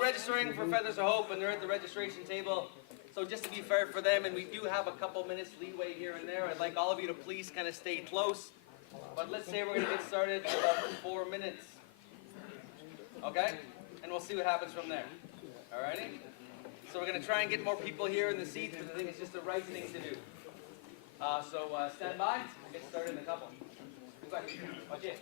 Registering for Feathers of Hope, and they're at the registration table. So just to be fair for them, and we do have a couple minutes leeway here and there, I'd like all of you to please kind of stay close. But let's say we're going to get started in about 4 minutes. Okay? And we'll see what happens from there. Alrighty? So we're going to try and get more people here in the seats, because I think it's just the right thing to do. So stand by. We'll get started in a couple. Goodbye. Watch it.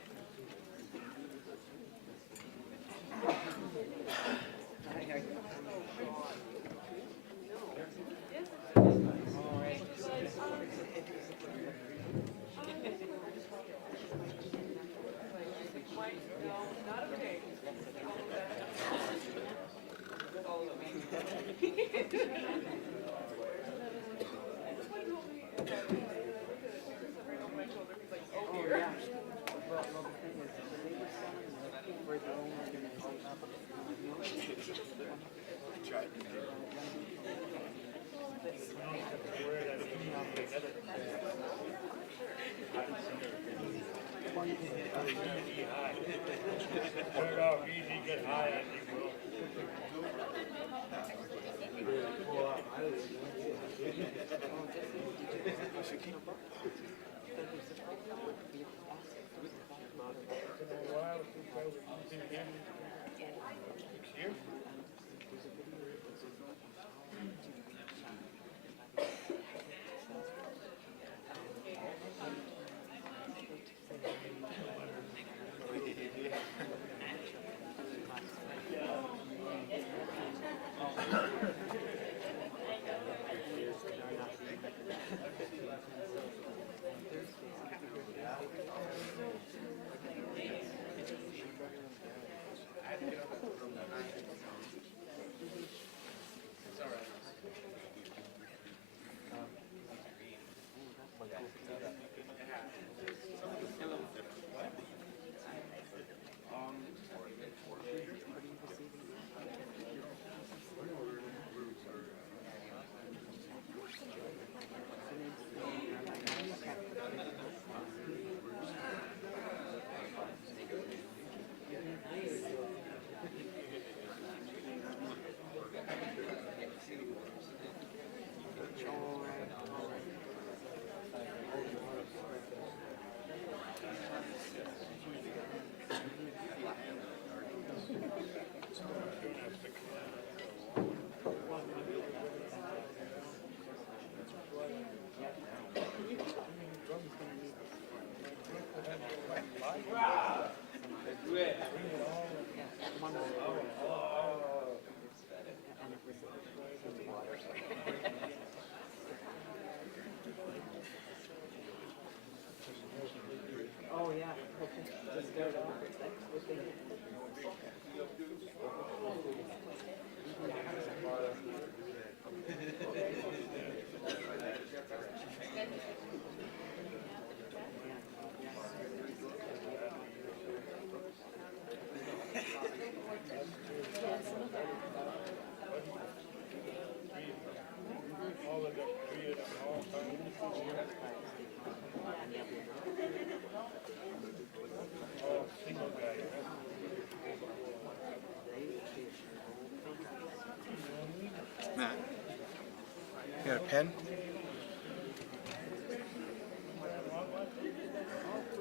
got a pen?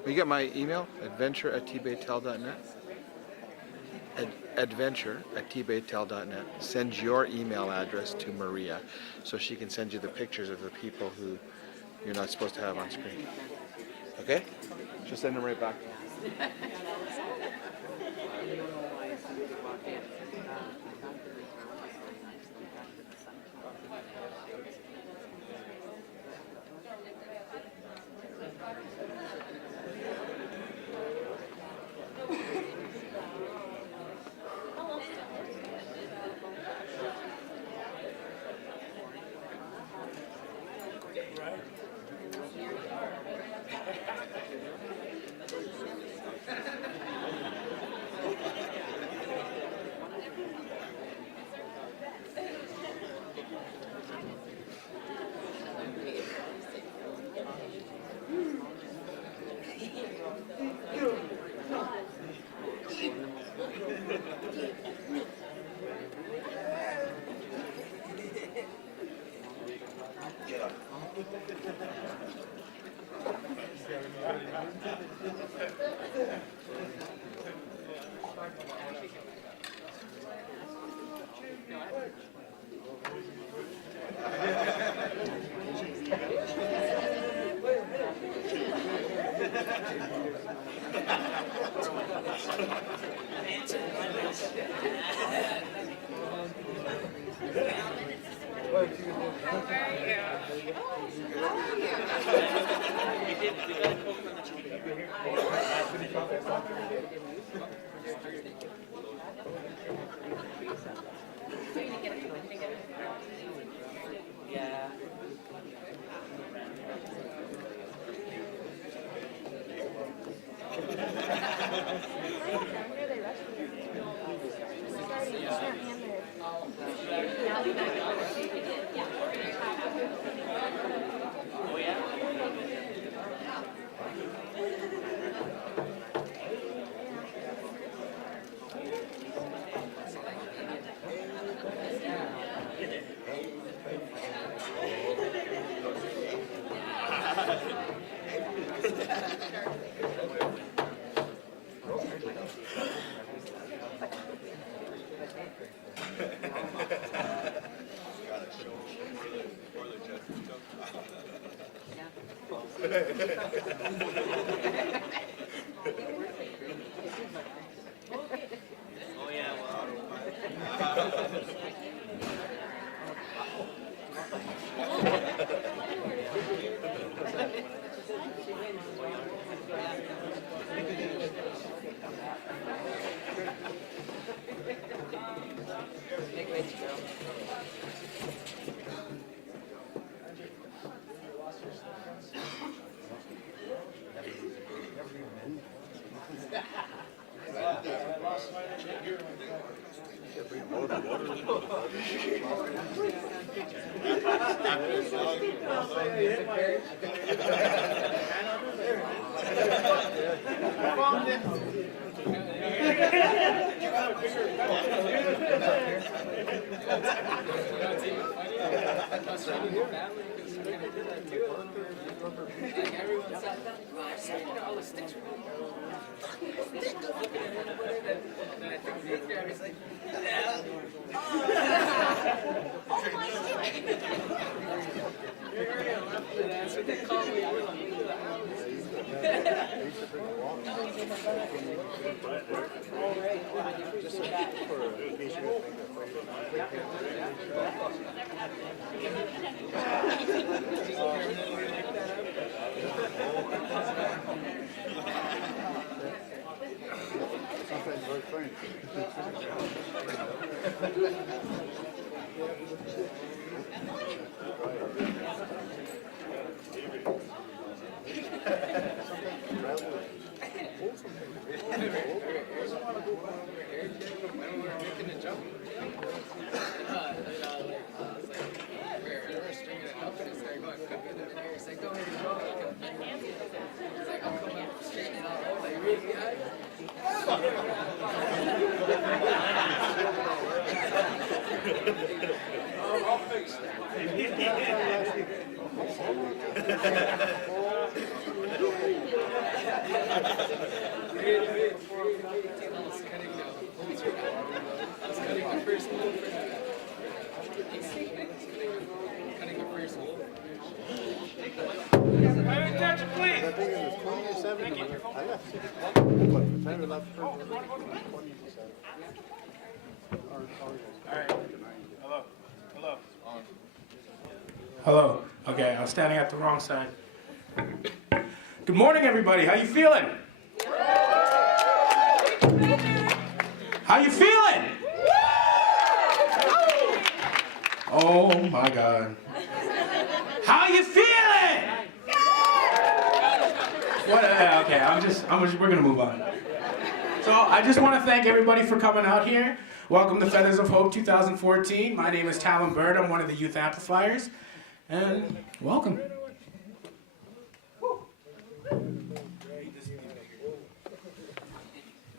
You got my email, adventure@tbaytel.net. Adventure@tbaytel.net. Send your email address to Maria so she can send you the pictures of the people who you're not supposed to have on screen. Okay? She'll send them right back. I'll fix that. Attention, please. Thank you. All right. Hello. Hello. Hello. Okay, I was standing at the wrong side. Good morning, everybody. How you feeling? How you feeling? Oh my God. How you feeling? What? Okay, we're gonna move on. So I just want to thank everybody for coming out here. Welcome to Feathers of Hope 2014. My name is Talon Bird. I'm one of the youth amplifiers, and welcome. I'm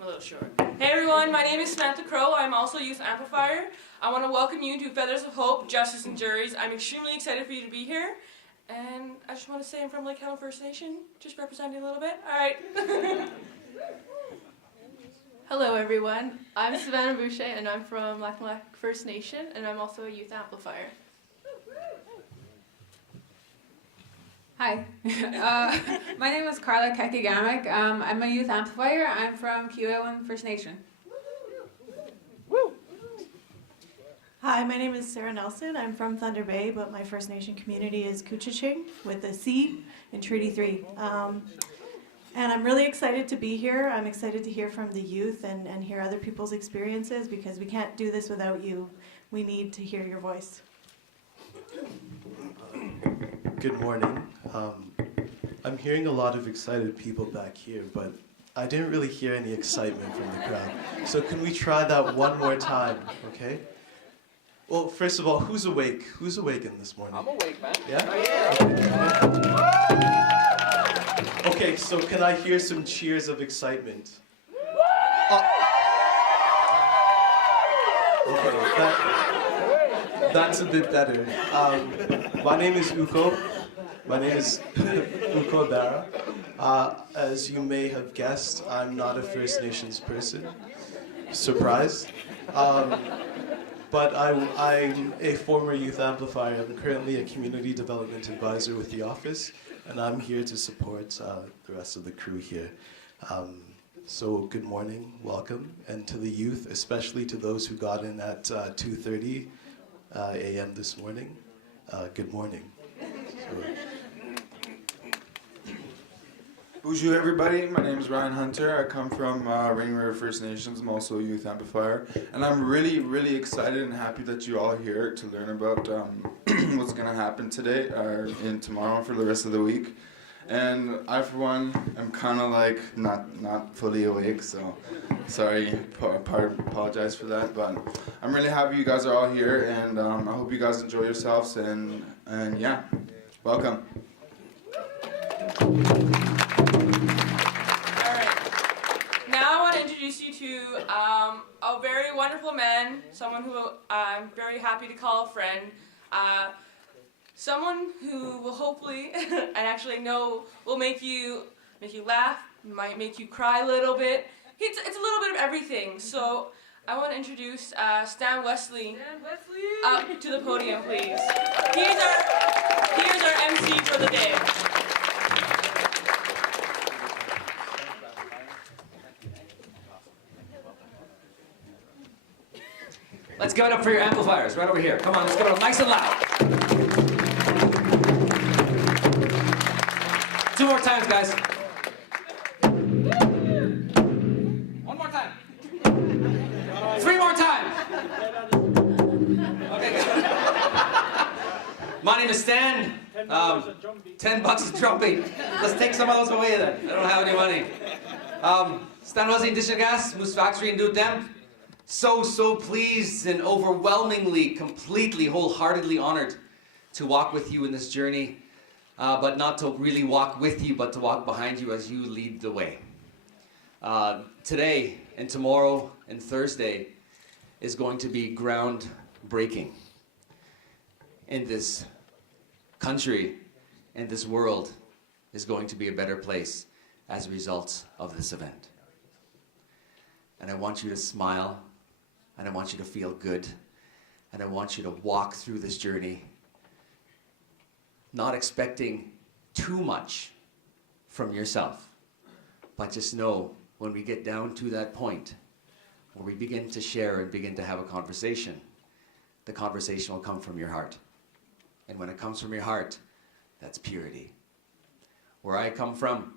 a little short. Hey everyone, my name is Samantha Crow. I'm also a youth amplifier. I want to welcome you to Feathers of Hope, Justice and Juries. I'm extremely excited for you to be here. And I just want to say I'm from Lake Helen First Nation, just representing a little bit. All right. Hello everyone, I'm Savannah Boucher and I'm from Lake First Nation and I'm also a youth amplifier. Hi, my name is Carla Kekigamek. I'm a youth amplifier. I'm from Kiwawan First Nation. Hi, my name is Sarah Nelson. I'm from Thunder Bay, but my First Nation community is Couchiching with a C in Treaty 3. And I'm really excited to be here. I'm excited to hear from the youth and hear other people's experiences because we can't do this without you. We need to hear your voice. Good morning. I'm hearing a lot of excited people back here, but I didn't really hear any excitement from the crowd. So can we try that one more time, okay? Well, first of all, who's awake? Who's awake in this morning? I'm awake, man. Yeah? Okay, so can I hear some cheers of excitement? Okay, that's a bit better. My name is Uko. My name is Uko Dara. As you may have guessed, I'm not a First Nations person. Surprise. But I'm a former youth amplifier. I'm currently a community development advisor with the office, and I'm here to support the rest of the crew here. So good morning, welcome, and to the youth, especially to those who got in at 2:30 a.m. this morning, good morning. Bonjour everybody, my name is Ryan Hunter. I come from Rain River First Nations. I'm also a youth amplifier. And I'm really excited and happy that you're all here to learn about what's going to happen today or tomorrow for the rest of the week. And I, for one, am kind of like not fully awake, so sorry, apologize for that. But I'm really happy you guys are all here, and I hope you guys enjoy yourselves, and yeah, welcome. Now I want to introduce you to a very wonderful man, someone who I'm very happy to call a friend, someone who will hopefully, and actually know, will make you laugh, might make you cry a little bit. It's a little bit of everything. So I want to introduce Stan Wesley up to the podium, please. He is our MC for the day. Let's give it up for your amplifiers, right over here. Come on, let's give it up nice and loud. 2 more times, guys. 1 more time. 3 more times. Okay, good. My name is Stan. $10 a drum beat. Let's take some of those away then. I don't have any money. Stan Wesley Dishagas, Moose Factory and do them. So pleased and overwhelmingly, completely, wholeheartedly honored to walk with you in this journey, but not to really walk with you, but to walk behind you as you lead the way. Today and tomorrow and Thursday is going to be groundbreaking in this country and this world is going to be a better place as a result of this event. And I want you to smile, and I want you to feel good, and I want you to walk through this journey not expecting too much from yourself, but just know when we get down to that point where we begin to share and begin to have a conversation, the conversation will come from your heart. And when it comes from your heart, that's purity. Where I come from,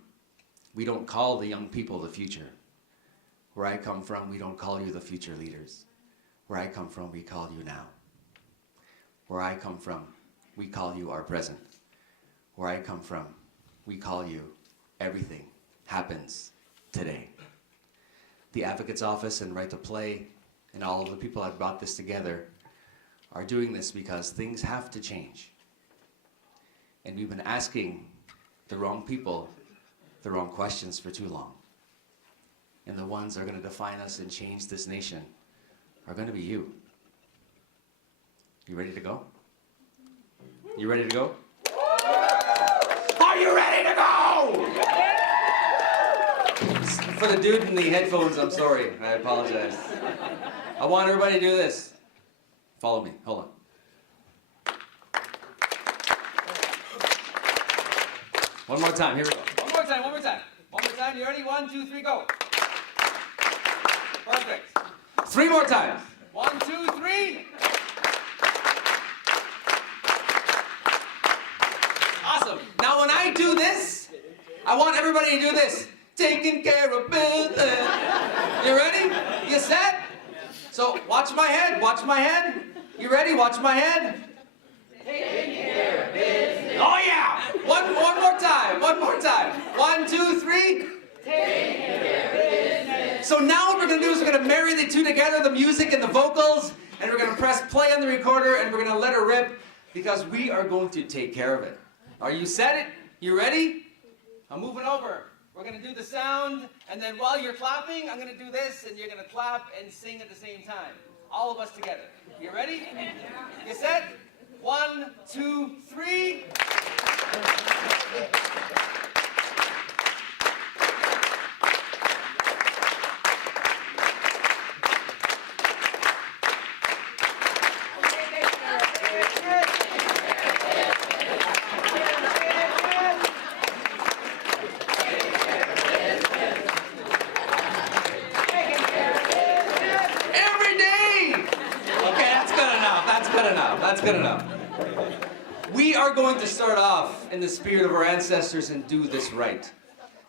we don't call the young people the future. Where I come from, we don't call you the future leaders. Where I come from, we call you now. Where I come from, we call you our present. Where I come from, we call you everything happens today. The Advocate's Office and Right to Play and all of the people that brought this together are doing this because things have to change. And we've been asking the wrong people the wrong questions for too long. And the ones that are going to define us and change this nation are going to be you. You ready to go? You ready to go? Are you ready to go? For the dude in the headphones, I'm sorry. I apologize. I want everybody to do this. Follow me. Hold on. One more time. Here we go. One more time. One more time. One more time. You ready? 1, 2, 3, go. Perfect. 3 more times. 1, 2, 3. Awesome. Now when I do this, I want everybody to do this. Taking care of business. You ready? You set? So watch my head. Watch my head. You ready? Watch my head. Taking care of business. Oh yeah. One more time. One more time. 1, 2, 3. Taking care of business. So now what we're going to do is we're going to marry the two together, the music and the vocals, and we're going to press play on the recorder and we're going to let her rip because we are going to take care of it. Are you set? You ready? I'm moving over. We're going to do the sound, and then while you're clapping, I'm going to do this, and you're going to clap and sing at the same time. All of us together. You ready? You set? 1, 2, 3. That's good enough. We are going to start off in the spirit of our ancestors and do this right.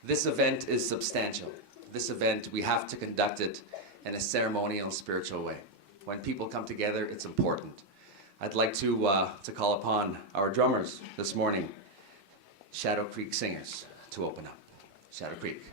This event is substantial. This event, we have to conduct it in a ceremonial, spiritual way. When people come together, it's important. I'd like to call upon our drummers this morning, Shadow Creek Singers, to open up. Shadow Creek.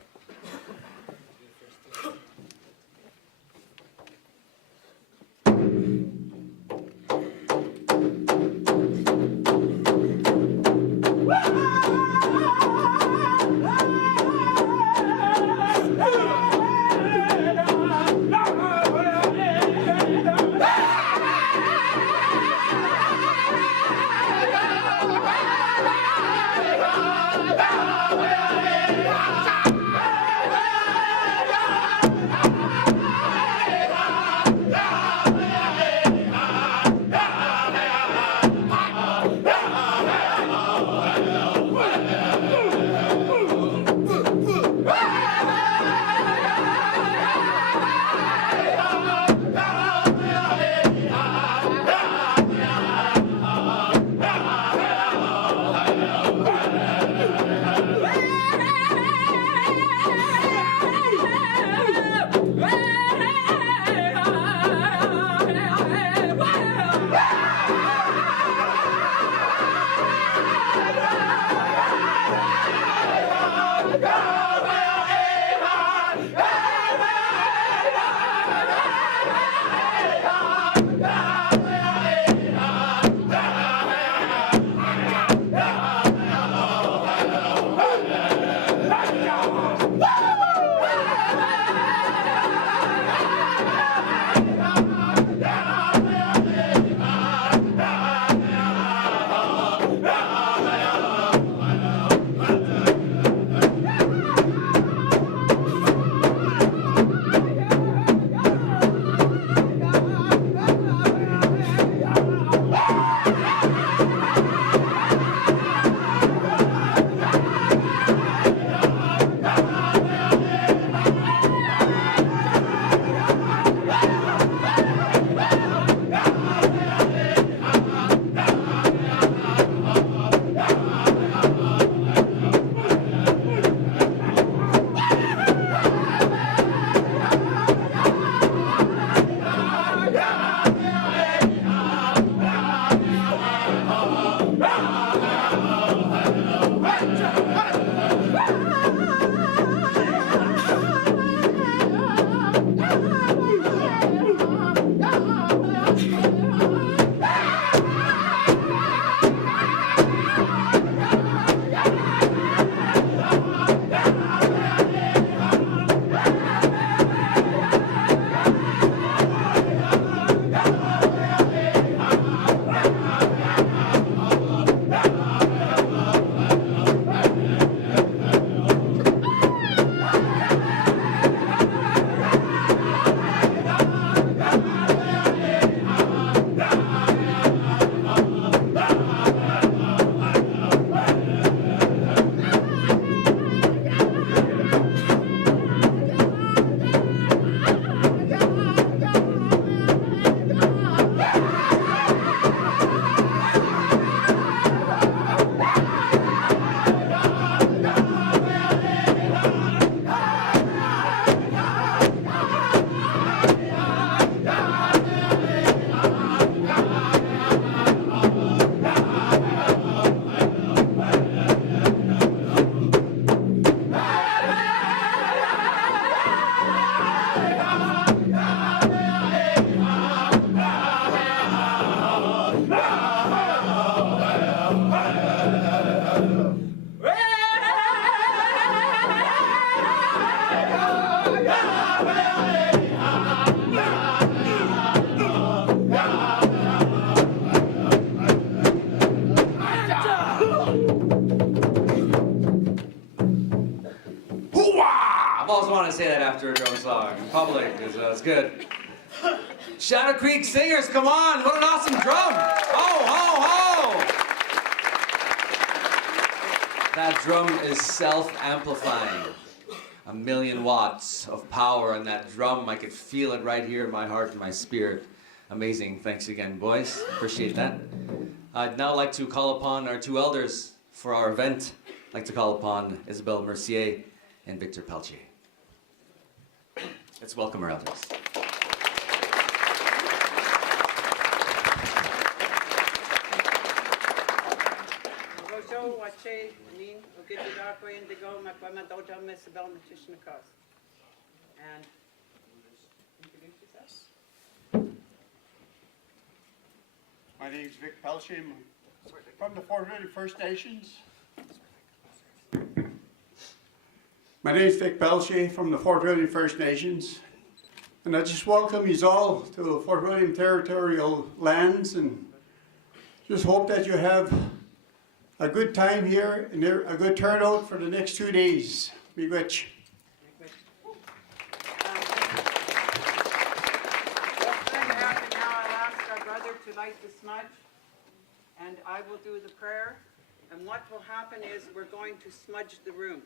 Hoo-wah! I've always wanted to say that after a drum song in public, because it's good. Shadow Creek Singers, come on! What an awesome drum! Ho, ho, ho! That drum is self-amplifying. 1,000,000 watts of power in that drum. I could feel it right here in my heart and my spirit. Amazing. Thanks again, boys. Appreciate that. I'd now like to call upon our two elders for our event. I'd like to call upon Isabelle Mercier and Victor Peltier. Let's welcome our elders. And introduce yourself. My name is Vic Peltier from the Fort Riley First Nations. My name is Vic Peltier from the Fort William First Nations, and I just welcome you all to Fort William territorial lands, and just hope that you have a good time here and a good turnout for the next 2 days. Be rich. What's going to happen now, I'll ask our brother to light the smudge, and I will do the prayer. And what will happen is we're going to smudge the room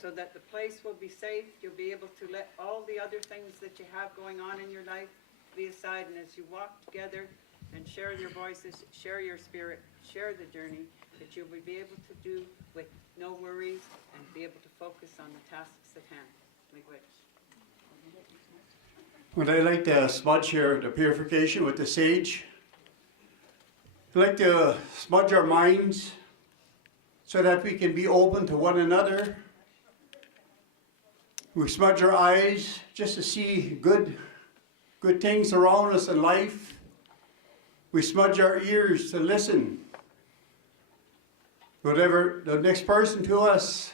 so that the place will be safe. You'll be able to let all the other things that you have going on in your life be aside. And as you walk together and share your voices, share your spirit, share the journey, that you will be able to do with no worries and be able to focus on the tasks at hand. Like which? Would I like to smudge here the purification with the sage? I'd like to smudge our minds so that we can be open to one another. We smudge our eyes just to see good things around us in life. We smudge our ears to listen. Whatever the next person to us,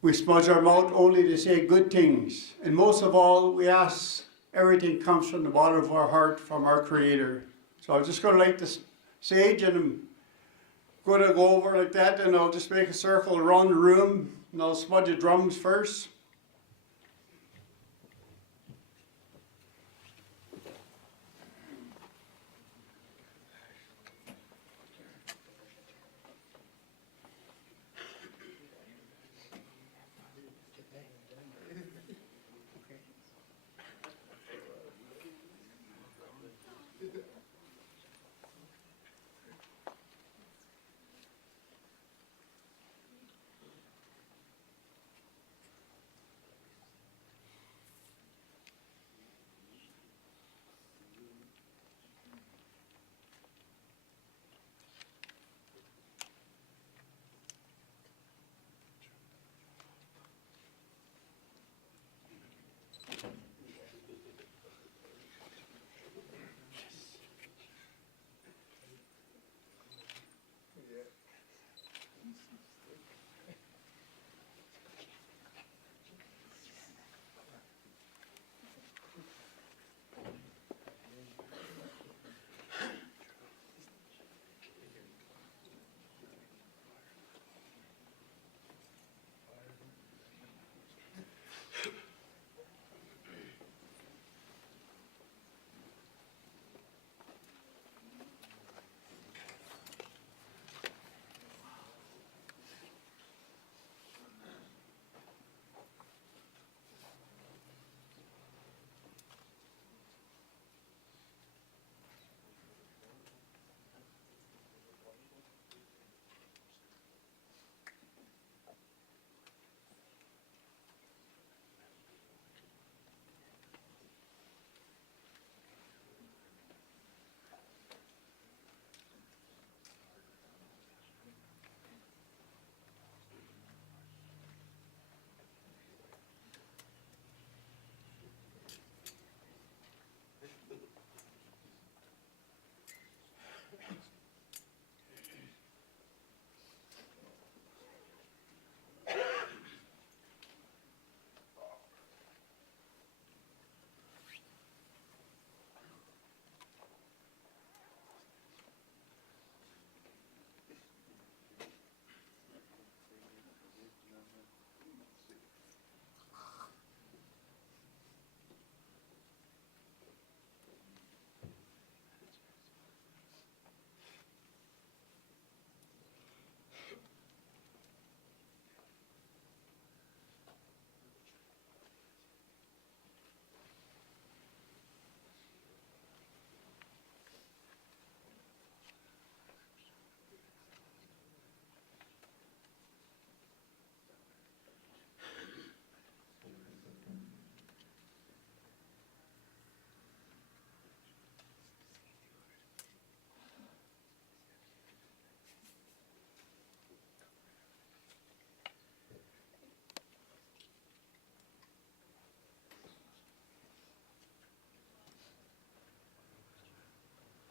we smudge our mouth only to say good things. And most of all, we ask everything comes from the bottom of our heart, from our Creator. So I'm just going to light this sage, and I'm going to go over like that, and I'll just make a circle around the room, and I'll smudge the drums first.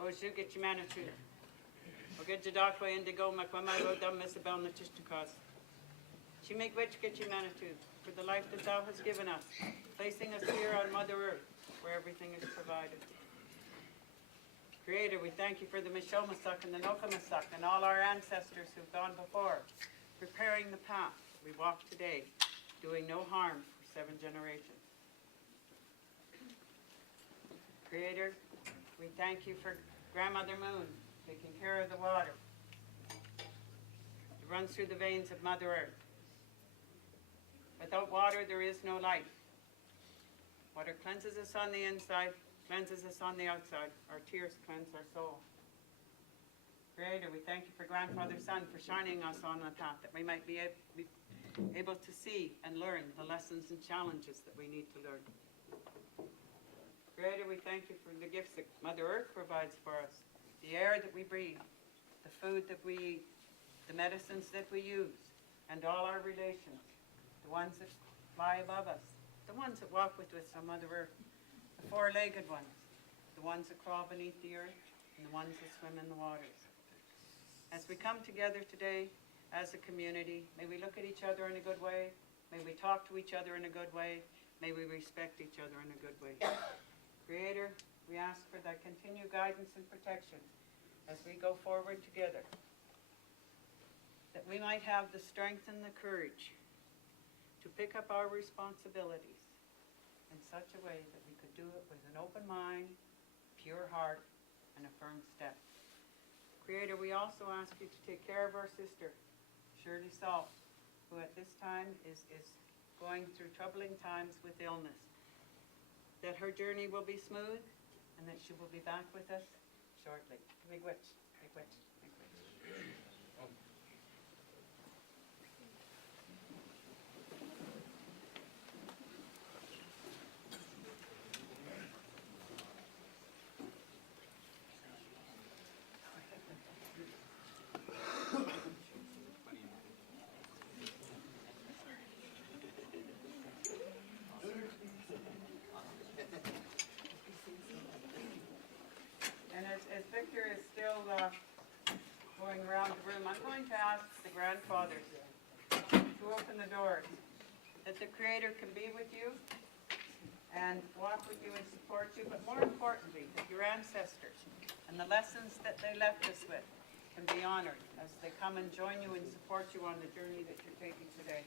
Oju get your manatu. O get your dark way indigo, Makwama Rodam, Missabel Natishtakas. She make which get your manatu for the life that thou hast given us, placing us here on Mother Earth, where everything is provided. Creator, we thank you for the Mishomasak and the Nokamasak and all our ancestors who've gone before, preparing the path we walk today, doing no harm for 7 generations. Creator, we thank you for Grandmother Moon, taking care of the water. It runs through the veins of Mother Earth. Without water, there is no life. Water cleanses us on the inside, cleanses us on the outside. Our tears cleanse our soul. Creator, we thank you for Grandfather Sun for shining us on the path that we might be able to see and learn the lessons and challenges that we need to learn. Creator, we thank you for the gifts that Mother Earth provides for us. The air that we breathe, the food that we eat, the medicines that we use, and all our relations. The ones that fly above us, the ones that walk with us on Mother Earth, the 4-legged ones, the ones that crawl beneath the earth, and the ones that swim in the waters. As we come together today as a community, may we look at each other in a good way, may we talk to each other in a good way, may we respect each other in a good way. Creator, we ask for thy continued guidance and protection as we go forward together, that we might have the strength and the courage to pick up our responsibilities in such a way that we could do it with an open mind, pure heart, and a firm step. Creator, we also ask you to take care of our sister, Shirley Salt, who at this time is going through troubling times with illness. That her journey will be smooth, and that she will be back with us shortly. Big witch, big witch, big witch. And as Victor is still going around the room, I'm going to ask the grandfathers to open the doors, that the Creator can be with you and walk with you and support you, but more importantly, that your ancestors and the lessons that they left us with can be honored as they come and join you and support you on the journey that you're taking today.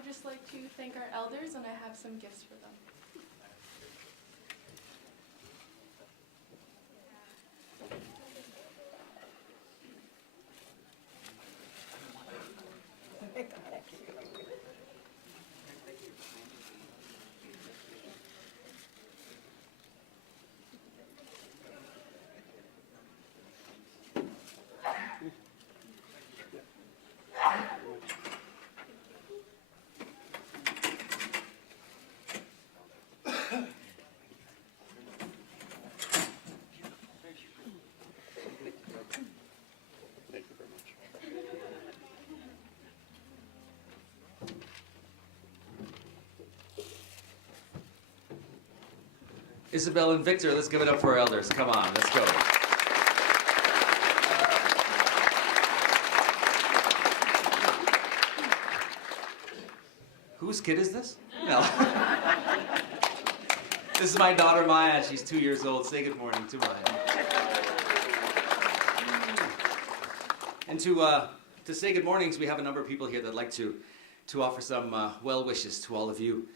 would just like to thank our elders, and I have some gifts for them. Isabel and Victor, let's give it up for our elders. Come on, let's go. Whose kid is this? No. This is my daughter Maya. She's 2 years old. Say good morning to Maya. And to say good mornings, we have a number of people here that'd like to offer some well wishes to all of you.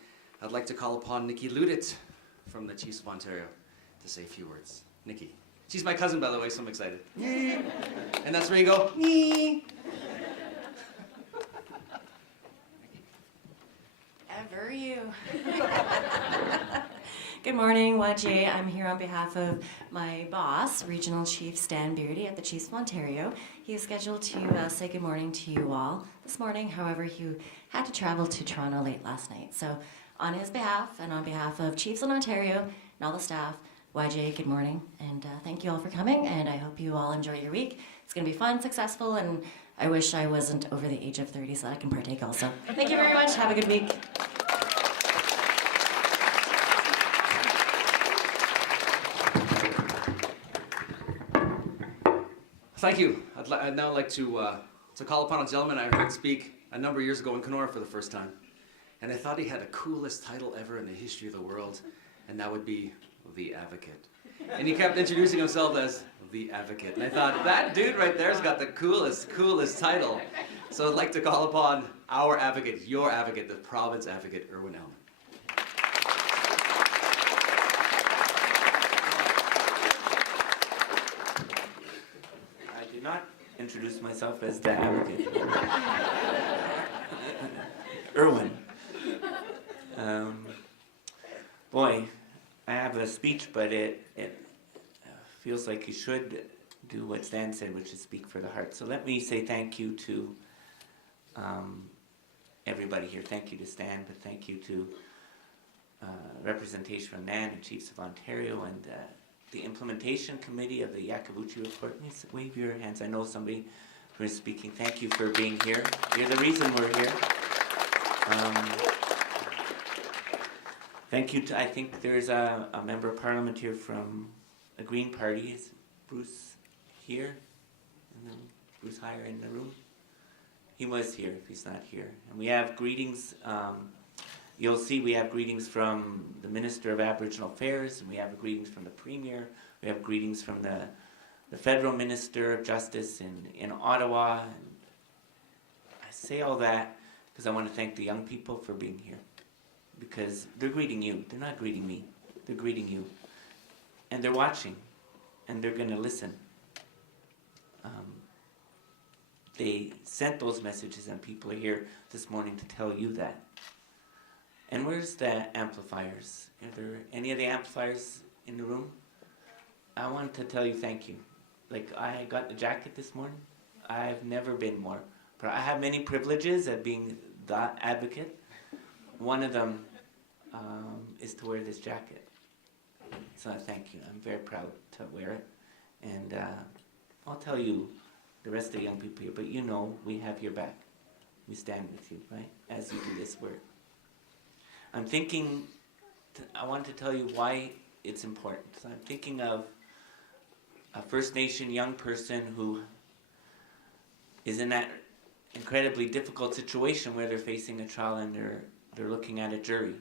I'd like to call upon Nikki Ludit from the Chiefs of Ontario to say a few words. Nikki. She's my cousin, by the way, so I'm excited. And that's where you go. Ever you. Good morning, YGA. I'm here on behalf of my boss, Regional Chief Stan Beardy at the Chiefs of Ontario. He is scheduled to say good morning to you all this morning. However, he had to travel to Toronto late last night. So on his behalf and on behalf of Chiefs in Ontario and all the staff, YGA, good morning. And thank you all for coming, and I hope you all enjoy your week. It's going to be fun, successful, and I wish I wasn't over the age of 30 so that I can partake also. Thank you very much. Have a good week. Thank you. I'd now like to call upon a gentleman I heard speak a number of years ago in Kenora for the first time. And I thought he had the coolest title ever in the history of the world, and that would be The Advocate. And he kept introducing himself as The Advocate. And I thought, that dude right there's got the coolest title. So I'd like to call upon our advocate, your advocate, the province advocate, Erwin Elman. I did not introduce myself as the advocate. Erwin. Boy, I have a speech, but it feels like you should do what Stan said, which is speak for the heart. So let me say thank you to everybody here. Thank you to Stan, but thank you to representation from NAN and Chiefs of Ontario and the implementation committee of the Yakabuchi report. Please wave your hands. I know somebody who is speaking. Thank you for being here. You're the reason we're here. Thank you to, I think there's a member of parliament here from the Green Party. Is Bruce here? Bruce Heyer in the room? He was here if he's not here. And we have greetings. You'll see we have greetings from the Minister of Aboriginal Affairs, and we have greetings from the Premier. We have greetings from the Federal Minister of Justice in Ottawa. And I say all that because I want to thank the young people for being here. Because they're greeting you. They're not greeting me. They're greeting you. And they're watching. And they're going to listen. They sent those messages and people are here this morning to tell you that. And where's the amplifiers? Are there any of the amplifiers in the room? I want to tell you thank you. Like, I got the jacket this morning. I've never been more proud. I have many privileges at being the advocate. One of them is to wear this jacket. So thank you. I'm very proud to wear it. And I'll tell you, the rest of the young people here, but you know we have your back. We stand with you, right? As you do this work. I'm thinking, I want to tell you why it's important. So I'm thinking of a First Nation young person who is in that incredibly difficult situation where they're facing a trial and they're looking at a jury.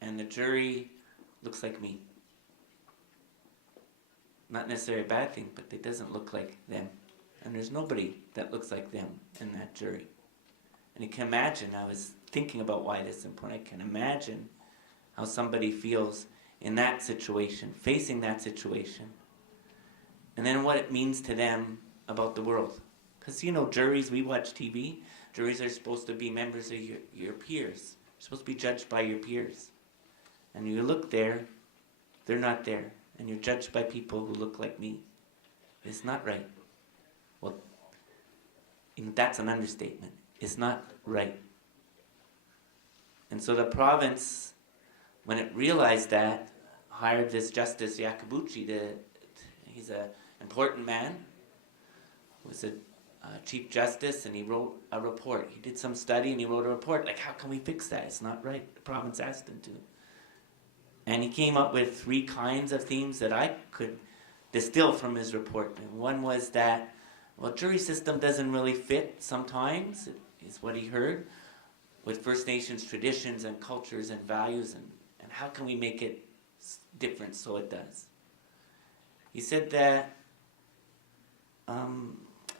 And the jury looks like me. Not necessarily a bad thing, but it doesn't look like them. And there's nobody that looks like them in that jury. And you can imagine, I was thinking about why this is important. I can imagine how somebody feels in that situation, facing that situation. And then what it means to them about the world. Because, you know, juries, we watch TV. Juries are supposed to be members of your peers. You're supposed to be judged by your peers. And you look there, they're not there. And you're judged by people who look like me. It's not right. Well, you know, that's an understatement. It's not right. And so the province, when it realized that, hired this Justice Yakabuchi. He's an important man. He was a Chief Justice, and he wrote a report. He did some study, and he wrote a report. Like, how can we fix that? It's not right. The province asked him to. And he came up with 3 kinds of themes that I could distill from his report. And one was that, well, jury system doesn't really fit sometimes, is what he heard, with First Nations traditions and cultures and values, and how can we make it different so it does. He said that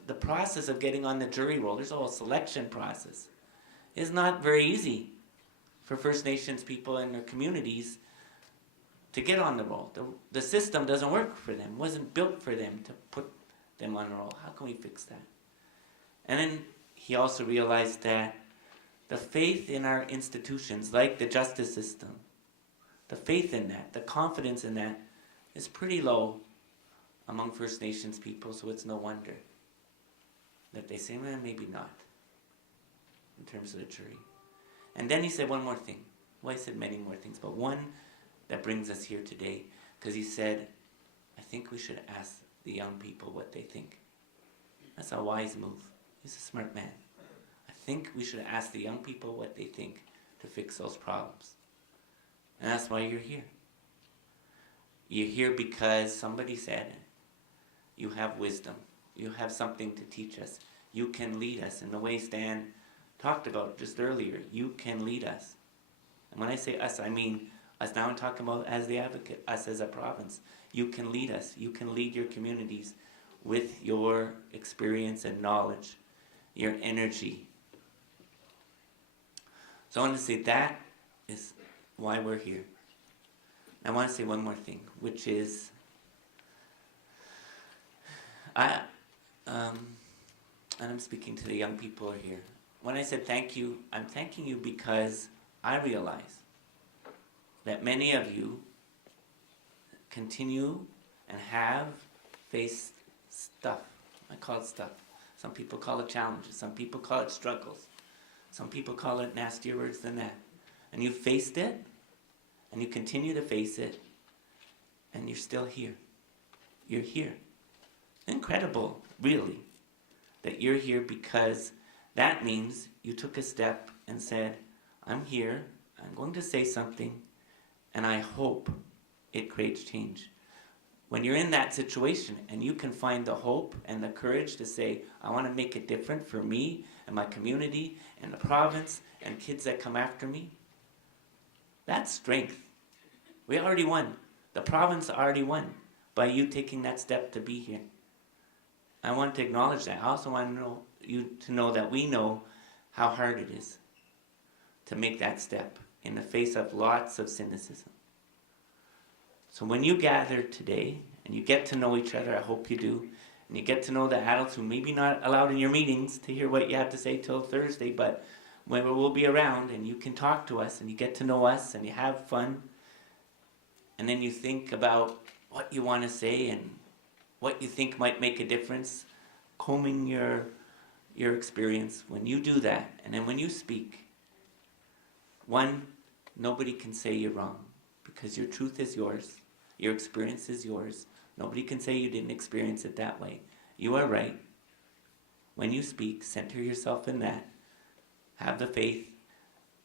the process of getting on the jury roll, there's a whole selection process, is not very easy for First Nations people in their communities to get on the roll. The system doesn't work for them, wasn't built for them to put them on the roll. How can we fix that? And then he also realized that the faith in our institutions, like the justice system, the faith in that, the confidence in that, is pretty low among First Nations people, so it's no wonder that they say, well, maybe not, in terms of the jury. And then he said one more thing. Well, he said many more things, but one that brings us here today, because he said, I think we should ask the young people what they think. That's a wise move. He's a smart man. I think we should ask the young people what they think to fix those problems. And that's why you're here. You're here because somebody said, you have wisdom. You have something to teach us. You can lead us in the way Stan talked about just earlier. You can lead us. And when I say us, I mean us. Now I'm talking about as the advocate, us as a province. You can lead us. You can lead your communities with your experience and knowledge, your energy. So I want to say that is why we're here. I want to say one more thing, which is, and I'm speaking to the young people here. When I said thank you, I'm thanking you because I realize that many of you continue and have faced stuff. I call it stuff. Some people call it challenges. Some people call it struggles. Some people call it nastier words than that. And you faced it, and you continue to face it, and you're still here. You're here. Incredible, really, that you're here, because that means you took a step and said, I'm here, I'm going to say something, and I hope it creates change. When you're in that situation and you can find the hope and the courage to say, I want to make it different for me and my community and the province and kids that come after me, that's strength. We already won. The province already won by you taking that step to be here. I want to acknowledge that. I also want you to know that we know how hard it is to make that step in the face of lots of cynicism. So when you gather today and you get to know each other, I hope you do, and you get to know the adults who maybe not allowed in your meetings to hear what you have to say till Thursday, but when we'll be around and you can talk to us and you get to know us and you have fun, and then you think about what you want to say and what you think might make a difference, combing your experience. When you do that, and then when you speak, one, nobody can say you're wrong, because your truth is yours. Your experience is yours. Nobody can say you didn't experience it that way. You are right. When you speak, center yourself in that. Have the faith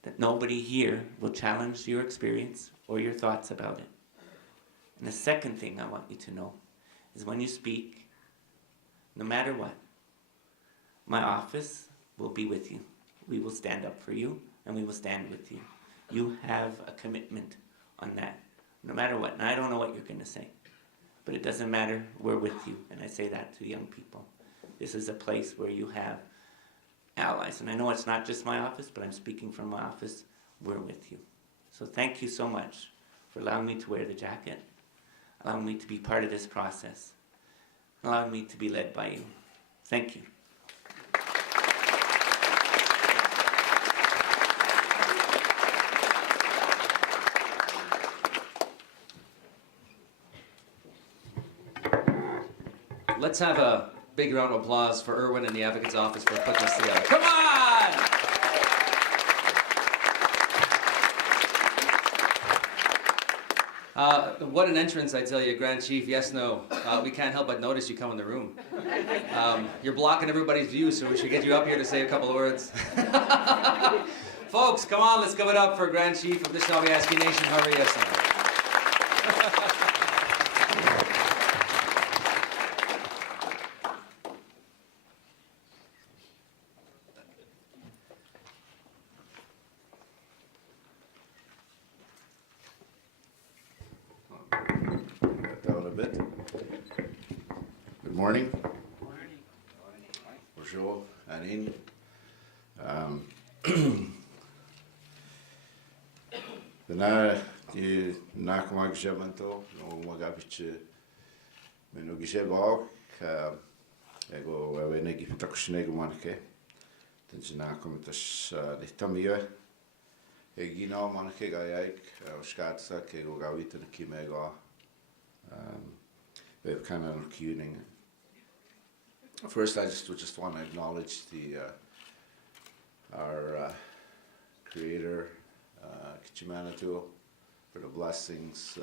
that nobody here will challenge your experience or your thoughts about it. And the second thing I want you to know is when you speak, no matter what, my office will be with you. We will stand up for you, and we will stand with you. You have a commitment on that, no matter what. And I don't know what you're going to say, but it doesn't matter. We're with you. And I say that to young people. This is a place where you have allies. And I know it's not just my office, but I'm speaking from my office. We're with you. So thank you so much for allowing me to wear the jacket, allowing me to be part of this process, allowing me to be led by you. Thank you. Let's have a big round of applause for Irwin and the Advocate's Office for putting this together. Come on! What an entrance, I tell you, Grand Chief. Yes, no. We can't help but notice you come in the room. You're blocking everybody's view, so we should get you up here to say a couple of words. Folks, come on, let's give it up for Grand Chief of the Anishinaabe Nation. How are you, sir? Down a bit. Good morning. Bonjour, Anine. Dana di nakamag jamanto no magabiche meno gishebog ego wene gifitakshnego manke tensina komitash ditamie egino manke gayak skatsa kego gawitan kimego we've kind of tuning. First, I just want to acknowledge our Creator, Kichimanatu, for the blessings.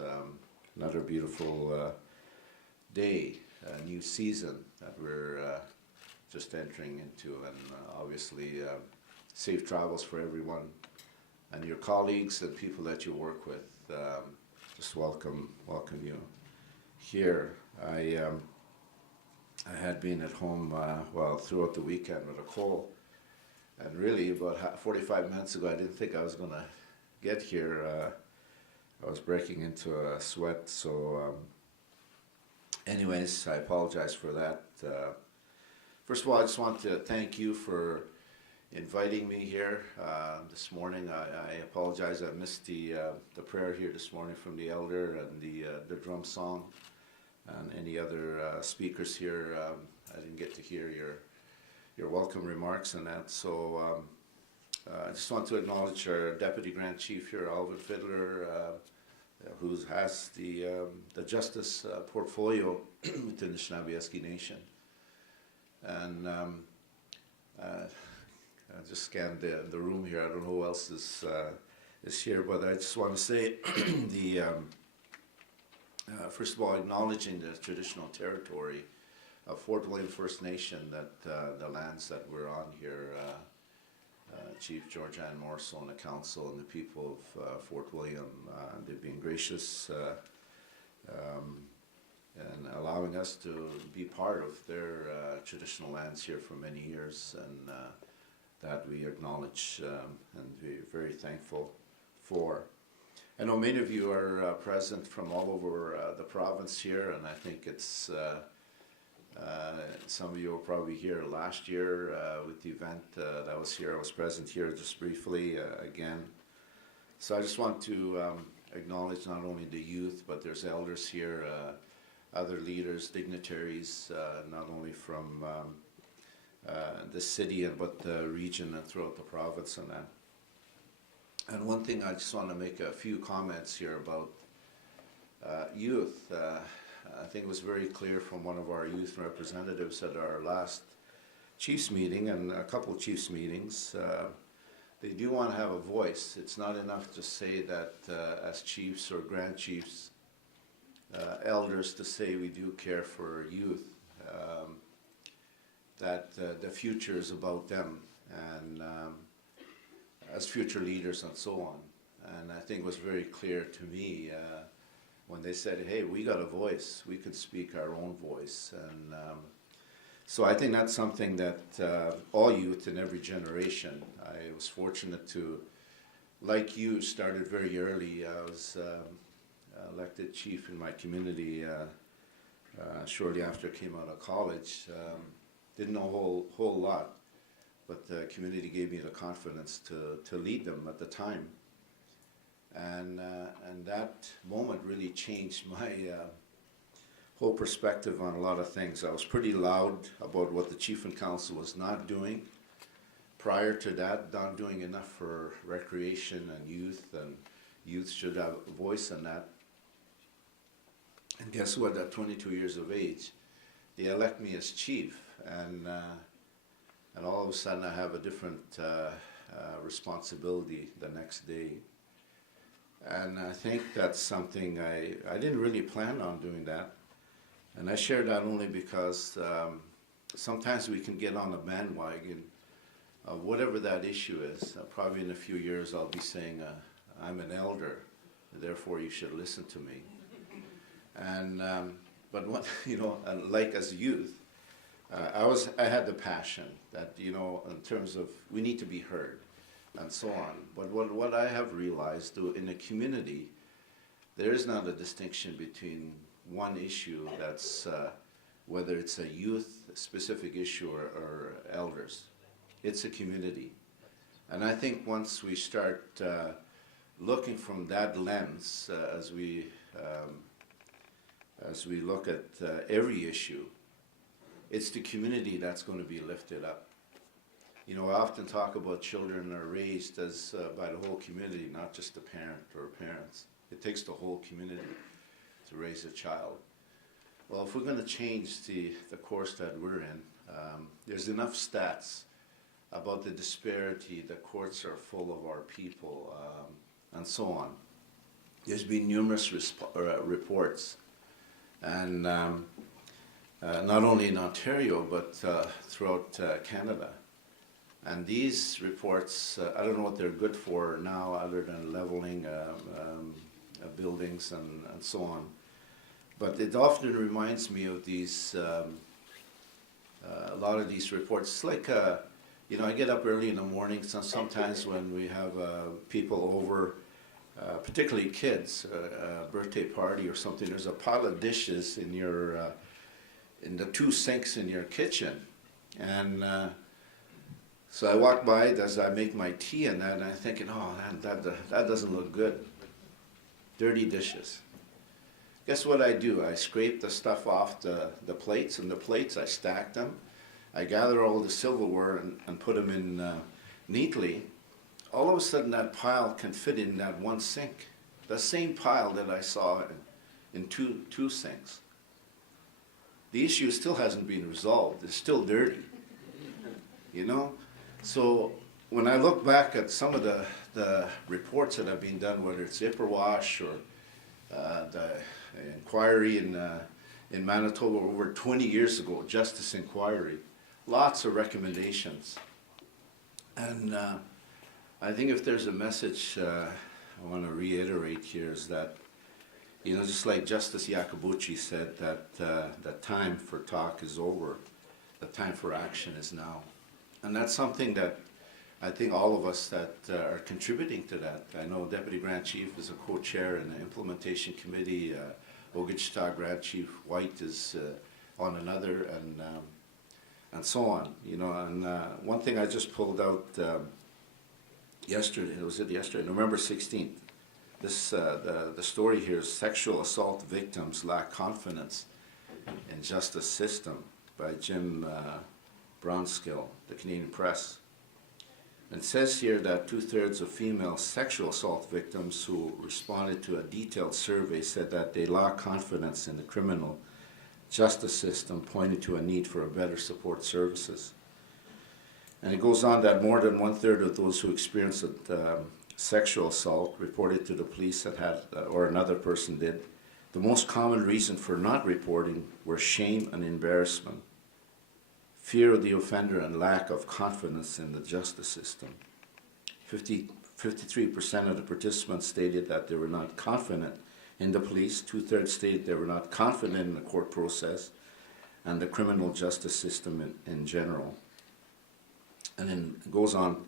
Another beautiful day, a new season that we're just entering into, and obviously safe travels for everyone and your colleagues and people that you work with. Just welcome you here. I had been at home throughout the weekend with a cold, and really about 45 minutes ago I didn't think I was going to get here. I was breaking into a sweat, so anyways, I apologize for that. First of all, I just want to thank you for inviting me here this morning. I apologize, I missed the prayer here this morning from the elder and the drum song and any other speakers here. I didn't get to hear your welcome remarks and that. So I just want to acknowledge our Deputy Grand Chief here, Alvin Fiddler, who has the justice portfolio within the Anishinaabe Nation. And I just scanned the room here. I don't know who else is here, but I just want to say first of all, acknowledging the traditional territory of Fort William First Nation, that the lands that we're on here, Chief George Ann Morrisall and the council and the people of Fort William, they've been gracious and allowing us to be part of their traditional lands here for many years, and that we acknowledge and we're very thankful for. I know many of you are present from all over the province here, and I think it's some of you were probably here last year with the event that was here. I was present here just briefly again. So I just want to acknowledge not only the youth, but there's elders here, other leaders, dignitaries, not only from the city but the region and throughout the province and that. And one thing I just want to make a few comments here about youth. I think it was very clear from one of our youth representatives at our last Chiefs meeting and a couple of Chiefs meetings. They do want to have a voice. It's not enough to say that as Chiefs or Grand Chiefs, elders, to say we do care for youth, that the future is about them, and as future leaders and so on. And I think it was very clear to me when they said, hey, we got a voice, we can speak our own voice. And so I think that's something that all youth in every generation, I was fortunate to, like you, started very early. I was elected chief in my community shortly after I came out of college. Didn't know a whole lot. but the community gave me the confidence to lead them at the time. And that moment really changed my whole perspective on a lot of things. I was pretty loud about what the chief and council was not doing. Prior to that, not doing enough for recreation and youth should have a voice in that. And guess what, at 22 years of age, they elect me as chief, and all of a sudden I have a different responsibility the next day. And I think that's something I didn't really plan on doing that. And I share that only because sometimes we can get on the bandwagon of whatever that issue is. Probably in a few years I'll be saying, I'm an elder, therefore you should listen to me. And but what, you know, like as youth, I had the passion that, you know, in terms of we need to be heard and so on. But what I have realized, though, in a community, there is not a distinction between one issue that's whether it's a youth specific issue or elders. It's a community. And I think once we start looking from that lens as we look at every issue, it's the community that's going to be lifted up. You know, I often talk about children are raised as by the whole community, not just the parent or parents. It takes the whole community to raise a child. Well, if we're going to change the course that we're in, there's enough stats about the disparity. The courts are full of our people, and so on. There's been numerous reports, and not only in Ontario, but throughout Canada. And these reports, I don't know what they're good for now other than leveling buildings and so on. But it often reminds me of these, a lot of these reports. It's like, you know, I get up early in the morning, so sometimes when we have people over, particularly kids, a birthday party or something, there's a pile of dishes in your, in the two sinks in your kitchen. And so I walk by as I make my tea and that, and I'm thinking, oh, that doesn't look good. Dirty dishes. Guess what I do? I scrape the stuff off the plates, and the plates, I stack them. I gather all the silverware and put them in neatly. All of a sudden that pile can fit in that one sink. The same pile that I saw in two sinks. The issue still hasn't been resolved. It's still dirty. You know? So when I look back at some of the reports that have been done, whether it's Ipperwash or the inquiry in Manitoba over 20 years ago, Justice Inquiry, lots of recommendations. And I think if there's a message I want to reiterate here is that, you know, just like Justice Iacobucci said, that the time for talk is over, the time for action is now. And that's something that I think all of us that are contributing to that. I know Deputy Grand Chief is a co-chair in the implementation committee. Ogitchita Grand Chief White is on another, and so on. You know, and one thing I just pulled out yesterday. Was it yesterday? November 16th. This the story here is "Sexual Assault Victims Lack Confidence in Justice System" by Jim Brownskill, the Canadian Press. And it says here that 2/3 of female sexual assault victims who responded to a detailed survey said that they lack confidence in the criminal justice system, pointing to a need for a better support services. And it goes on that more than 1/3 of those who experienced sexual assault reported to the police that had, or another person did. The most common reason for not reporting were shame and embarrassment, fear of the offender, and lack of confidence in the justice system. 53% of the participants stated that they were not confident in the police. 2/3 stated they were not confident in the court process and the criminal justice system in general. And then it goes on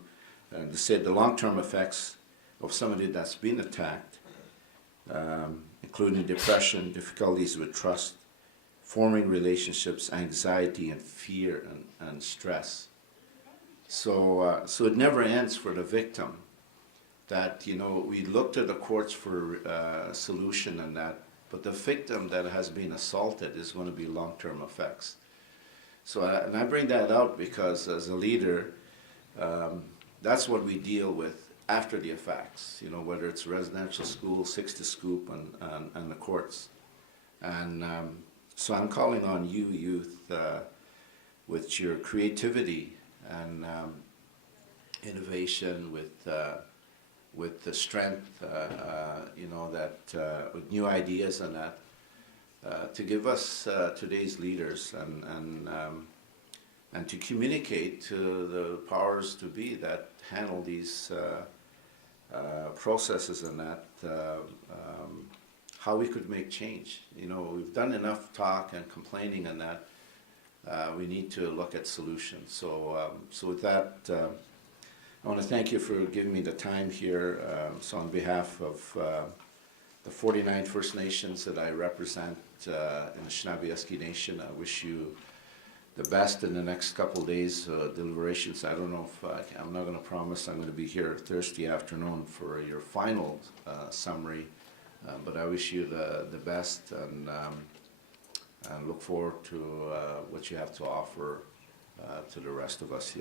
to say the long-term effects of somebody that's been attacked, including depression, difficulties with trust, forming relationships, anxiety and fear and stress. So it never ends for the victim. That, you know, we look to the courts for a solution and that, but the victim that has been assaulted is going to be long-term effects. So, and I bring that out because as a leader, that's what we deal with after the effects, you know, whether it's residential school, 6 to Scoop, and the courts. And so I'm calling on you, youth, with your creativity and innovation, with the strength, you know, that with new ideas and that, to give us today's leaders and to communicate to the powers to be that handle these processes and that, how we could make change. You know, we've done enough talk and complaining and that. We need to look at solutions. So, so with that, I want to thank you for giving me the time here. So on behalf of the 49 First Nations that I represent in the Shinaabe Nation, I wish you the best in the next couple of days, deliberations. I don't know if, I'm not going to promise I'm going to be here Thursday afternoon for your final summary, but I wish you the best and look forward to what you have to offer to the rest of us.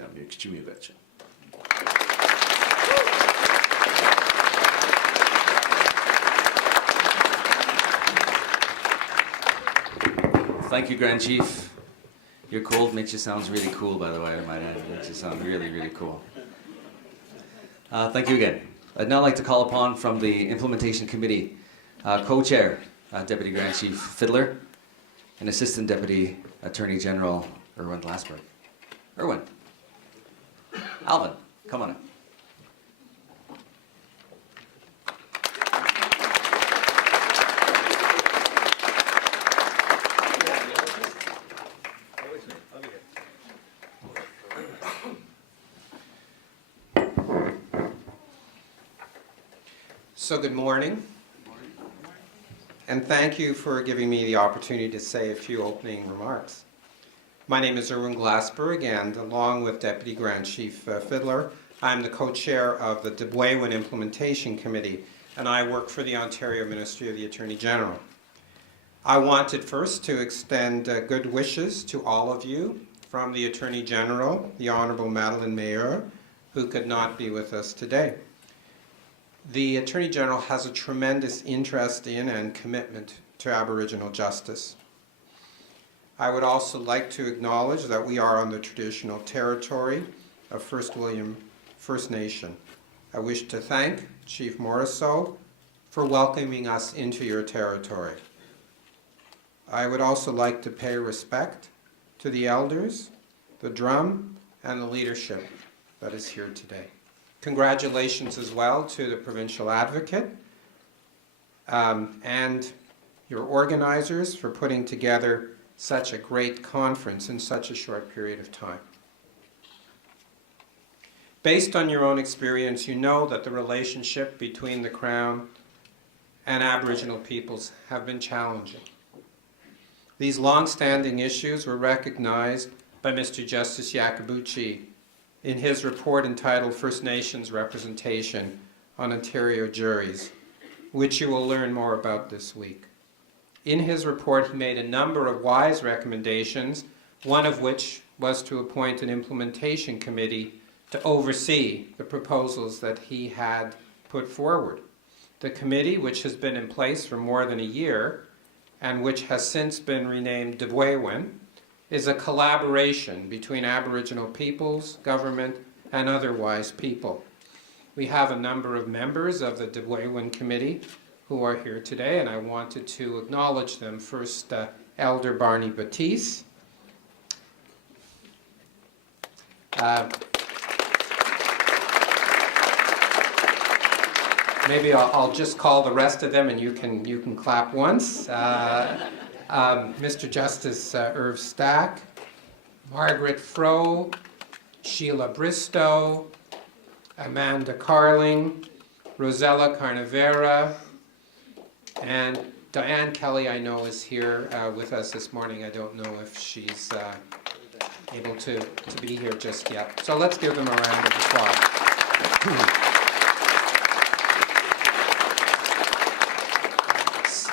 Thank you, Grand Chief. Your cold makes you sound really cool, by the way, I might add. It makes you sound really, really cool. Thank you again. I'd now like to call upon from the Implementation Committee, Co-Chair, Deputy Grand Chief Fiddler, and Assistant Deputy Attorney General Erwin Glassberg. Erwin. Alvin, come on up. So good morning, and thank you for giving me the opportunity to say a few opening remarks. My name is Erwin Glassberg, and along with Deputy Grand Chief Fiddler, I'm the co-chair of the Dubwaywan Implementation Committee, and I work for the Ontario Ministry of the Attorney General. I wanted first to extend good wishes to all of you from the Attorney General, the Honourable Madeleine Mayor, who could not be with us today. The Attorney General has a tremendous interest in and commitment to Aboriginal justice. I would also like to acknowledge that we are on the traditional territory of First William First Nation. I wish to thank Chief Morisseau for welcoming us into your territory. I would also like to pay respect to the elders, the drum, and the leadership that is here today. Congratulations as well to the Provincial Advocate and your organizers for putting together such a great conference in such a short period of time. Based on your own experience, you know that the relationship between the Crown and Aboriginal peoples have been challenging. These long-standing issues were recognized by Mr. Justice Yakabuchi in his report entitled First Nations Representation on Ontario Juries, which you will learn more about this week. In his report, he made a number of wise recommendations, one of which was to appoint an implementation committee to oversee the proposals that he had put forward. The committee, which has been in place for more than a year, and which has since been renamed Dubwaywan, is a collaboration between Aboriginal peoples, government, and otherwise people. We have a number of members of the Dubwaywan Committee who are here today, and I wanted to acknowledge them. First, Elder Barney Batiste. Maybe I'll just call the rest of them and you can clap once. Mr. Justice Irv Stack, Margaret Froh, Sheila Bristow, Amanda Carling, Rosella Carnavera, and Diane Kelly I know is here with us this morning. I don't know if she's able to be here just yet. So let's give them a round of applause.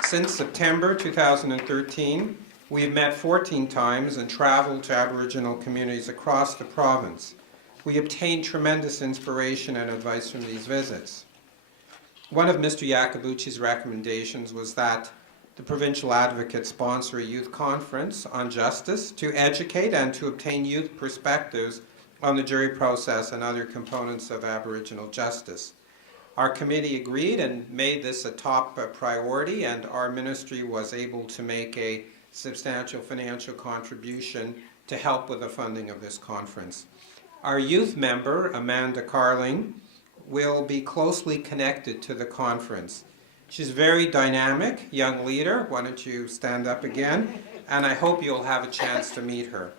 Since September 2013, we have met 14 times and traveled to Aboriginal communities across the province. We obtained tremendous inspiration and advice from these visits. One of Mr. Iacobucci's recommendations was that the provincial advocate sponsor a youth conference on justice to educate and to obtain youth perspectives on the jury process and other components of Aboriginal justice. Our committee agreed and made this a top priority, and our ministry was able to make a substantial financial contribution to help with the funding of this conference. Our youth member, Amanda Carling, will be closely connected to the conference. She's a very dynamic young leader. Why don't you stand up again? And I hope you'll have a chance to meet her.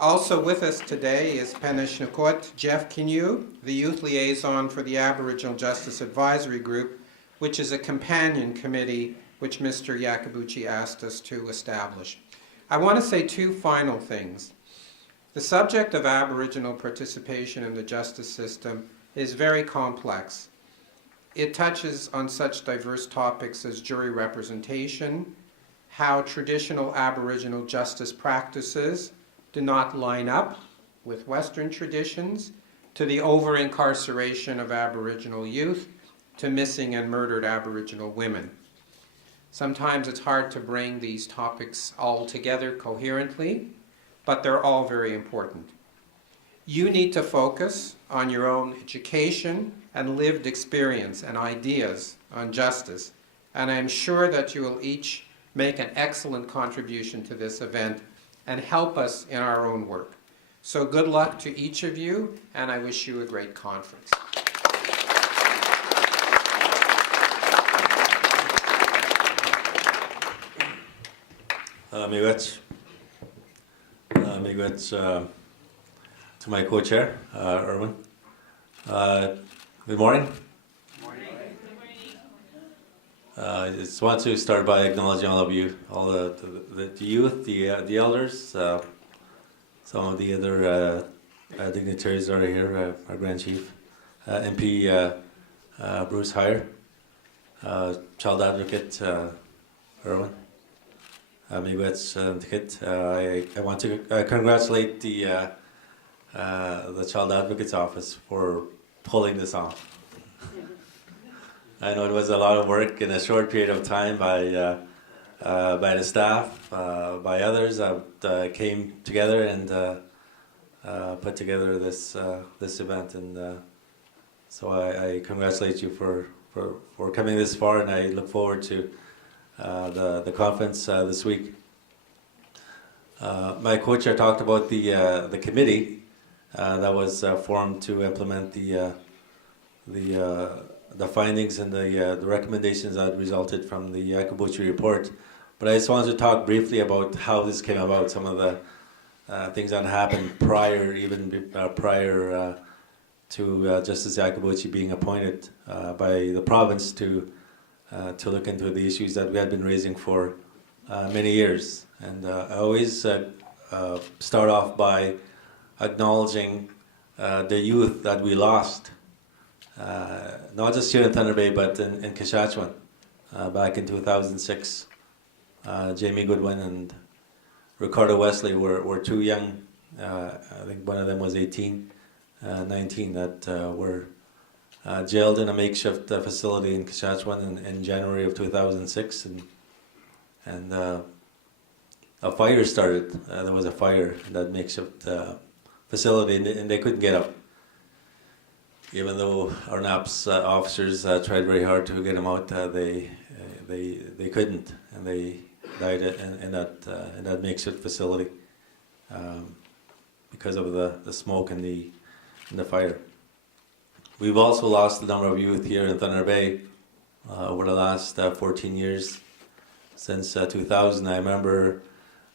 Also with us today is Penishnikot Jeff Kinyu, the youth liaison for the Aboriginal Justice Advisory Group, which is a companion committee which Mr. Iacobucci asked us to establish. I want to say two final things. The subject of Aboriginal participation in the justice system is very complex. It touches on such diverse topics as jury representation, how traditional Aboriginal justice practices do not line up with Western traditions, to the over-incarceration of Aboriginal youth, to missing and murdered Aboriginal women. Sometimes it's hard to bring these topics all together coherently, but they're all very important. You need to focus on your own education and lived experience and ideas on justice, and I'm sure that you will each make an excellent contribution to this event and help us in our own work. So good luck to each of you, and I wish you a great conference. Miigwech to my co-chair, Erwin. Good morning. I just want to start by acknowledging all of you, all the youth, the elders, some of the other dignitaries that are here, our Grand Chief, MP Bruce Heyer, Child Advocate Erwin, Miigwech Tikit. I want to congratulate the Child Advocate's Office for pulling this off. I know it was a lot of work in a short period of time by the staff, by others that came together and put together this event, and so I congratulate you for coming this far, and I look forward to the conference this week. My co-chair talked about the committee that was formed to implement the findings and the recommendations that resulted from the Iacobucci report. But I just wanted to talk briefly about how this came about, some of the things that happened prior to Justice Iacobucci being appointed by the province to look into the issues that we had been raising for many years. And I always start off by acknowledging the youth that we lost. Not just here in Thunder Bay, but in Saskatchewan, back in 2006. Jamie Goodwin and Ricardo Wesley were two young, I think one of them was 18, 19, that were jailed in a makeshift facility in Saskatchewan in January of 2006. And a fire started. There was a fire in that makeshift facility, and they couldn't get out. Even though our NAPS officers tried very hard to get them out, they couldn't, and they died in that makeshift facility because of the smoke and the fire. We've also lost a number of youth here in Thunder Bay over the last 14 years. Since 2000, I remember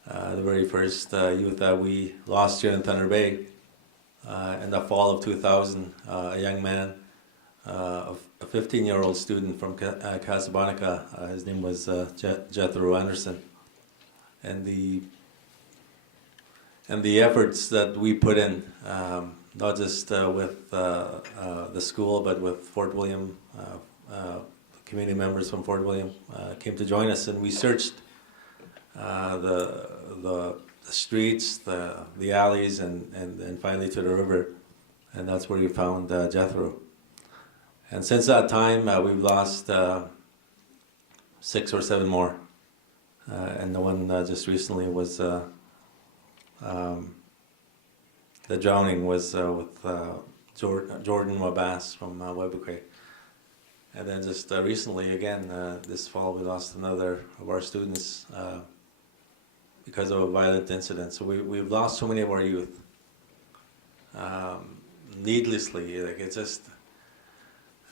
the very first youth that we lost here in Thunder Bay. In the fall of 2000, a young man, a 15-year-old student from Casablanca, his name was Jethro Anderson, and the efforts that we put in, not just with the school, but with Fort William, community members from Fort William came to join us, and we searched the streets, the alleys, and finally to the river, and that's where we found Jethro. And since that time, we've lost 6 or 7 more, and the one just recently was the drowning was with Jordan Wabas from Webuquet. And then just recently, again, this fall, we lost another of our students because of a violent incident. So we've lost so many of our youth needlessly. Like, it's just,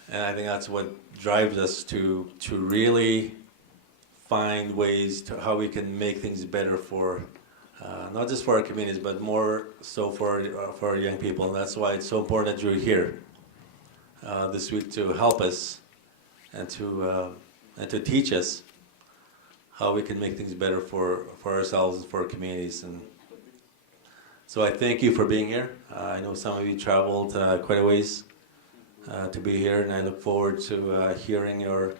and I think that's what drives us to really find ways to how we can make things better for not just for our communities, but more so for our young people. And that's why it's so important that you're here this week to help us and to teach us how we can make things better for ourselves and for our communities. And so I thank you for being here. I know some of you traveled quite a ways to be here, and I look forward to hearing your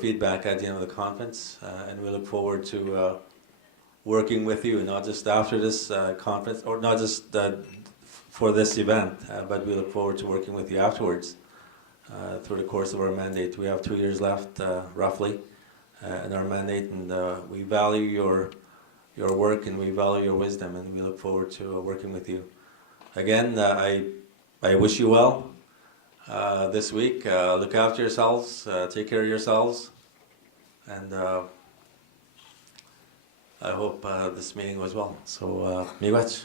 feedback at the end of the conference. And we look forward to working with you, not just after this conference, or not just for this event, but we look forward to working with you afterwards through the course of our mandate. We have 2 years left, roughly, in our mandate, and we value your work and we value your wisdom, and we look forward to working with you. Again, I wish you well this week. Look after yourselves, take care of yourselves, and I hope this meeting goes well. So, miigwech.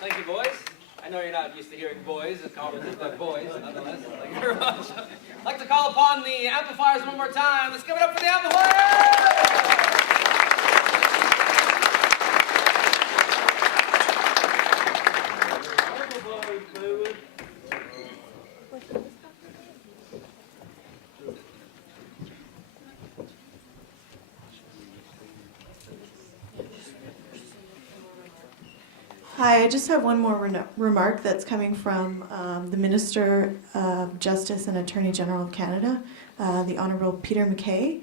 Thank you, boys. I know you're not used to hearing boys at conferences, but boys, nonetheless. Thank you very much. I'd like to call upon the amplifiers one more time. Let's give it up for the amplifiers! Hi, I just have one more remark that's coming from the Minister of Justice and Attorney General of Canada, the Honourable Peter MacKay.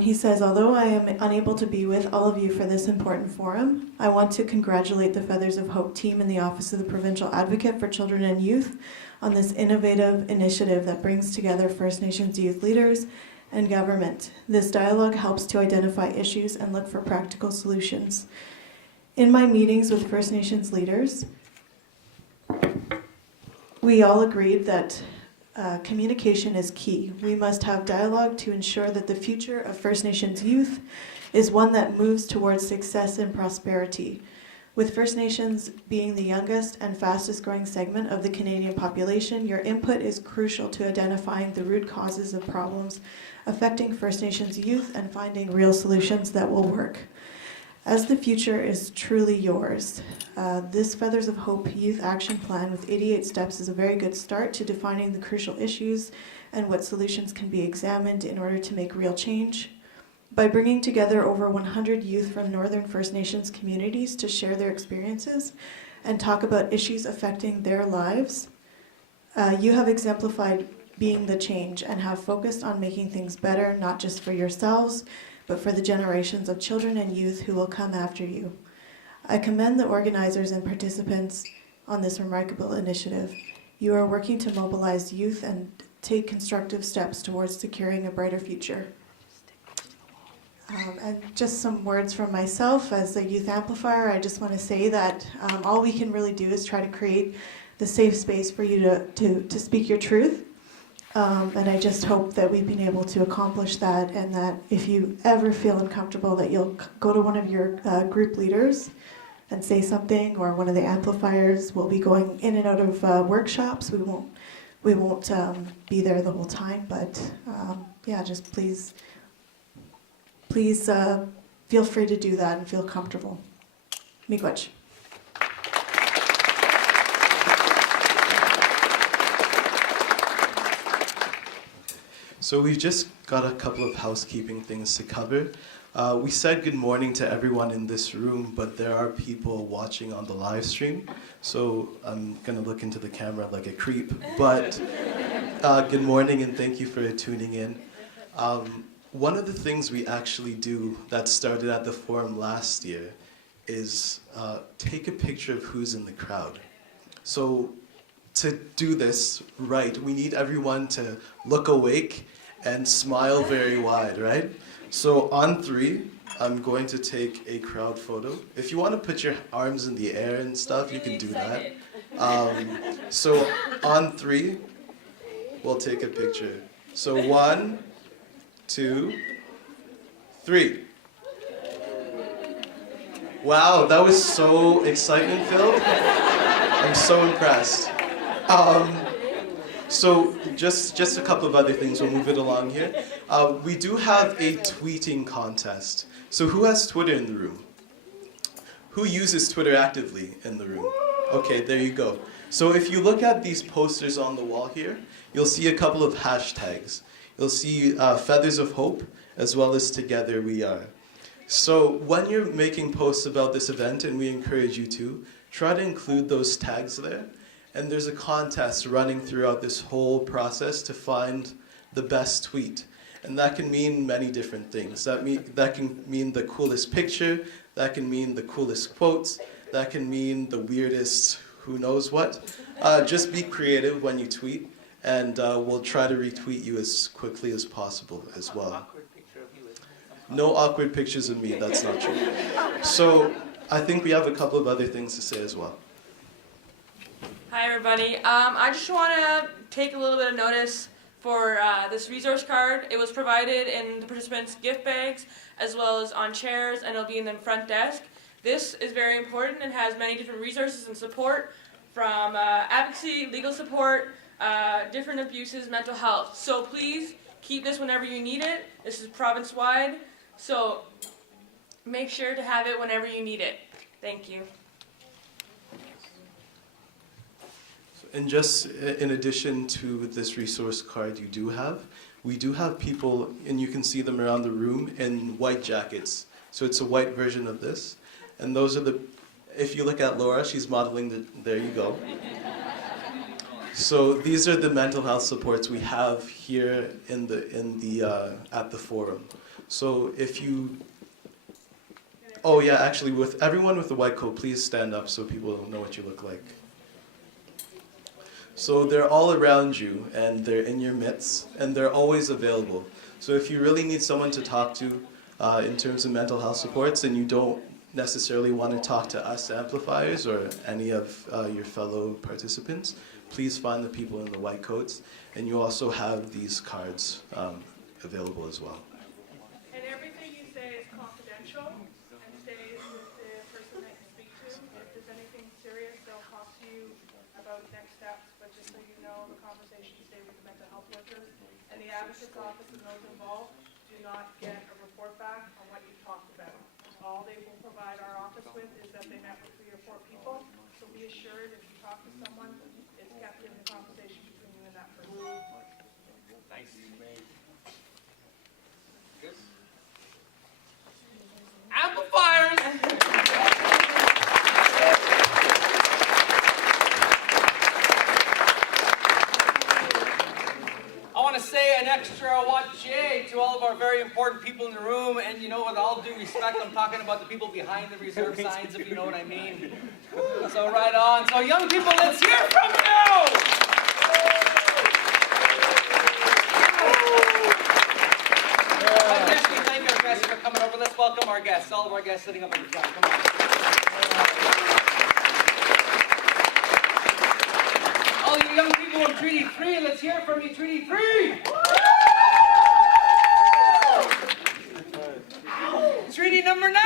He says, although I am unable to be with all of you for this important forum, I want to congratulate the Feathers of Hope team in the Office of the Provincial Advocate for Children and Youth on this innovative initiative that brings together First Nations youth leaders and government. This dialogue helps to identify issues and look for practical solutions. In my meetings with First Nations leaders, we all agreed that communication is key. We must have dialogue to ensure that the future of First Nations youth is one that moves towards success and prosperity. With First Nations being the youngest and fastest growing segment of the Canadian population, your input is crucial to identifying the root causes of problems affecting First Nations youth and finding real solutions that will work. As the future is truly yours, this Feathers of Hope Youth Action Plan with 88 steps is a very good start to defining the crucial issues and what solutions can be examined in order to make real change. By bringing together over 100 youth from Northern First Nations communities to share their experiences and talk about issues affecting their lives, you have exemplified being the change and have focused on making things better, not just for yourselves, but for the generations of children and youth who will come after you. I commend the organizers and participants on this remarkable initiative. You are working to mobilize youth and take constructive steps towards securing a brighter future. And just some words from myself as a youth amplifier. I just want to say that all we can really do is try to create the safe space for you to speak your truth. And I just hope that we've been able to accomplish that, and that if you ever feel uncomfortable, that you'll go to one of your group leaders and say something, or one of the amplifiers. Will be going in and out of workshops. We won't be there the whole time, but yeah, just please feel free to do that and feel comfortable. Miigwech. So we've just got a couple of housekeeping things to cover. We said good morning to everyone in this room, but there are people watching on the live stream. So I'm gonna look into the camera like a creep, but good morning and thank you for tuning in. One of the things we actually do that started at the forum last year is take a picture of who's in the crowd. So to do this right, we need everyone to look awake and smile very wide, right? So on 3, I'm going to take a crowd photo. If you want to put your arms in the air and stuff, you can do that. So on 3, we'll take a picture. So 1, 2, 3. Wow, that was so excitement filled. I'm so impressed. So just a couple of other things, we'll move it along here. We do have a tweeting contest. So who has Twitter in the room? Who uses Twitter actively in the room? Okay, there you go. So if you look at these posters on the wall here, you'll see a couple of hashtags. You'll see Feathers of Hope, as well as Together We Are. So when you're making posts about this event, and we encourage you to, try to include those tags there. And there's a contest running throughout this whole process to find the best tweet. And that can mean many different things. That can mean the coolest picture, that can mean the coolest quotes, that can mean the weirdest who knows what. Just be creative when you tweet, and we'll try to retweet you as quickly as possible as well. No awkward pictures of me, that's not true. So I think we have a couple of other things to say as well. Hi everybody. I just want to take a little bit of notice for this resource card. It was provided in the participants' gift bags as well as on chairs, and it'll be in the front desk. This is very important and has many different resources and support from advocacy, legal support, different abuses, mental health. So please keep this whenever you need it. This is province-wide, so make sure to have it whenever you need it. Thank you. And just in addition to this resource card we do have people, and you can see them around the room, in white jackets. So it's a white version of this. And those are if you look at Laura, she's modeling there you go. So these are the mental health supports we have here at the forum. So if you, oh yeah, actually with everyone with the white coat, please stand up so people know what you look like. So they're all around you, and they're in your midst, and they're always available. So if you really need someone to talk to in terms of mental health supports, and you don't necessarily want to talk to us amplifiers or any of your fellow participants, please find the people in the white coats, and you also have these cards available as well. And everything you say is confidential and stays with the person that you speak to. If there's anything serious, they'll talk to you about next steps, but just so you know, the conversation stay with the mental health workers. And the advocate's office and those involved do not get a report back on what you talked about. All they will provide our office with is that they met with 3 or 4 people. So be assured if you talk to someone, it's kept in the conversation between you and that person. Thanks. Good. Amplifiers! I want to say an extra watch-a to all of our very important people in the room, and you know, with all due respect, I'm talking about the people behind the reserve signs, if you know what I mean. So right on. So young people, let's hear from you! Let's thank our guests for coming over. Let's welcome our guests, all of our guests sitting up in the front. Come on. All you young people in Treaty 3, let's hear from you, Treaty 3! Treaty number 9!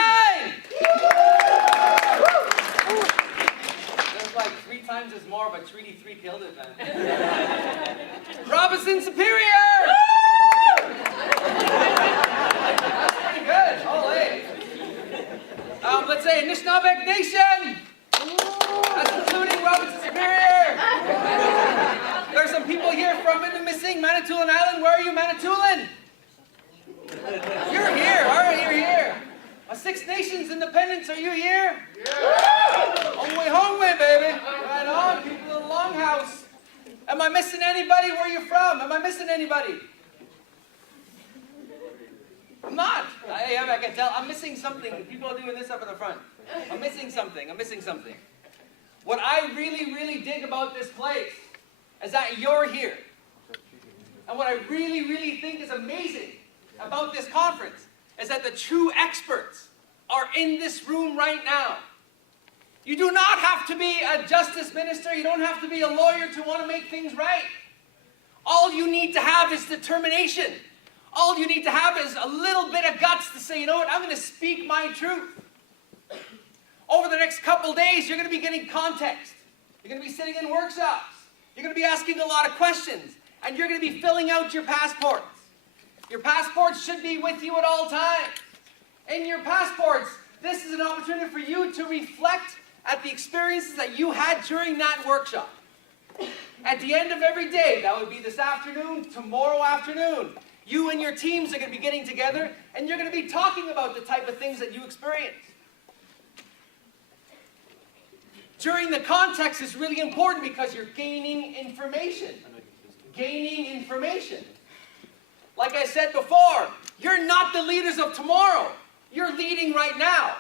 There's like 3 times as more, but Treaty 3 killed it, man. Robinson Superior! That's pretty good. All right. Let's say Anishinaabeg Nation. That's including Robinson Superior. There's some people here from the missing Manitoulin Island? Where are you, Manitoulin? You're here. All right, you're here. Six Nations Independence, are you here? Yeah! Home way, baby. Right on, people in the Longhouse. Am I missing anybody? Where are you from? Am I missing anybody? I'm not. I can tell. I'm missing something. People are doing this up in the front. I'm missing something. I'm missing something. What I really, really dig about this place is that you're here. And what I really, really think is amazing about this conference is that the true experts are in this room right now. You do not have to be a justice minister. You don't have to be a lawyer to want to make things right. All you need to have is determination. All you need to have is a little bit of guts to say, you know what, I'm going to speak my truth. Over the next couple days, you're going to be getting context. You're going to be sitting in workshops. You're going to be asking a lot of questions. And you're going to be filling out your passports. Your passports should be with you at all times. In your passports, this is an opportunity for you to reflect at the experiences that you had during that workshop. At the end of every day, that would be this afternoon, tomorrow afternoon, you and your teams are going to be getting together and you're going to be talking about the type of things that you experienced. During the context is really important because you're gaining information. Gaining information. Like I said before, you're not the leaders of tomorrow. You're leading right now.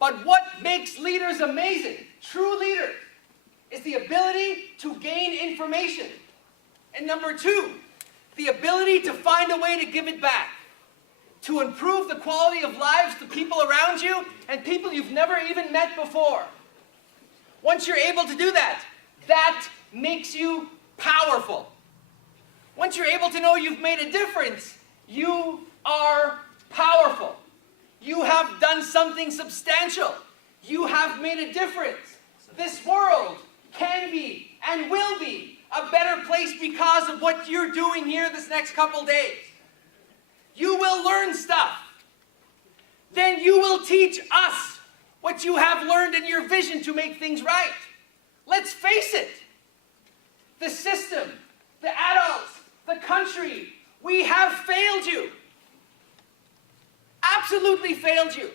But what makes leaders amazing, true leaders, is the ability to gain information. And number two, the ability to find a way to give it back. To improve the quality of lives to people around you and people you've never even met before. Once you're able to do that, that makes you powerful. Once you're able to know you've made a difference, you are powerful. You have done something substantial. You have made a difference. This world can be and will be a better place because of what you're doing here this next couple days. You will learn stuff. Then you will teach us what you have learned in your vision to make things right. Let's face it. The system, the adults, the country, we have failed you. Absolutely failed you.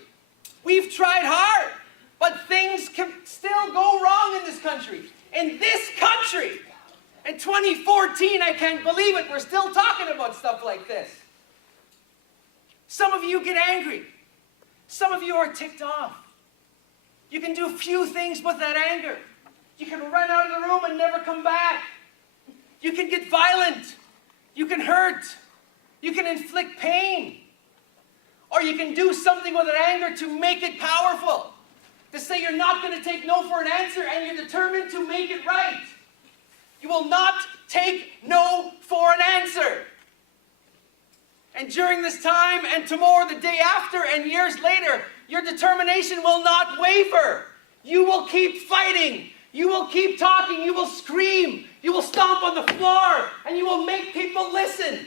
We've tried hard, but things can still go wrong in this country. In this country, in 2014, I can't believe it, we're still talking about stuff like this. Some of you get angry. Some of you are ticked off. You can do few things with that anger. You can run out of the room and never come back. You can get violent. You can hurt. You can inflict pain. Or you can do something with that anger to make it powerful. To say you're not going to take no for an answer and you're determined to make it right. You will not take no for an answer. And during this time and tomorrow, the day after, and years later, your determination will not waver. You will keep fighting. You will keep talking. You will scream. You will stomp on the floor. And you will make people listen.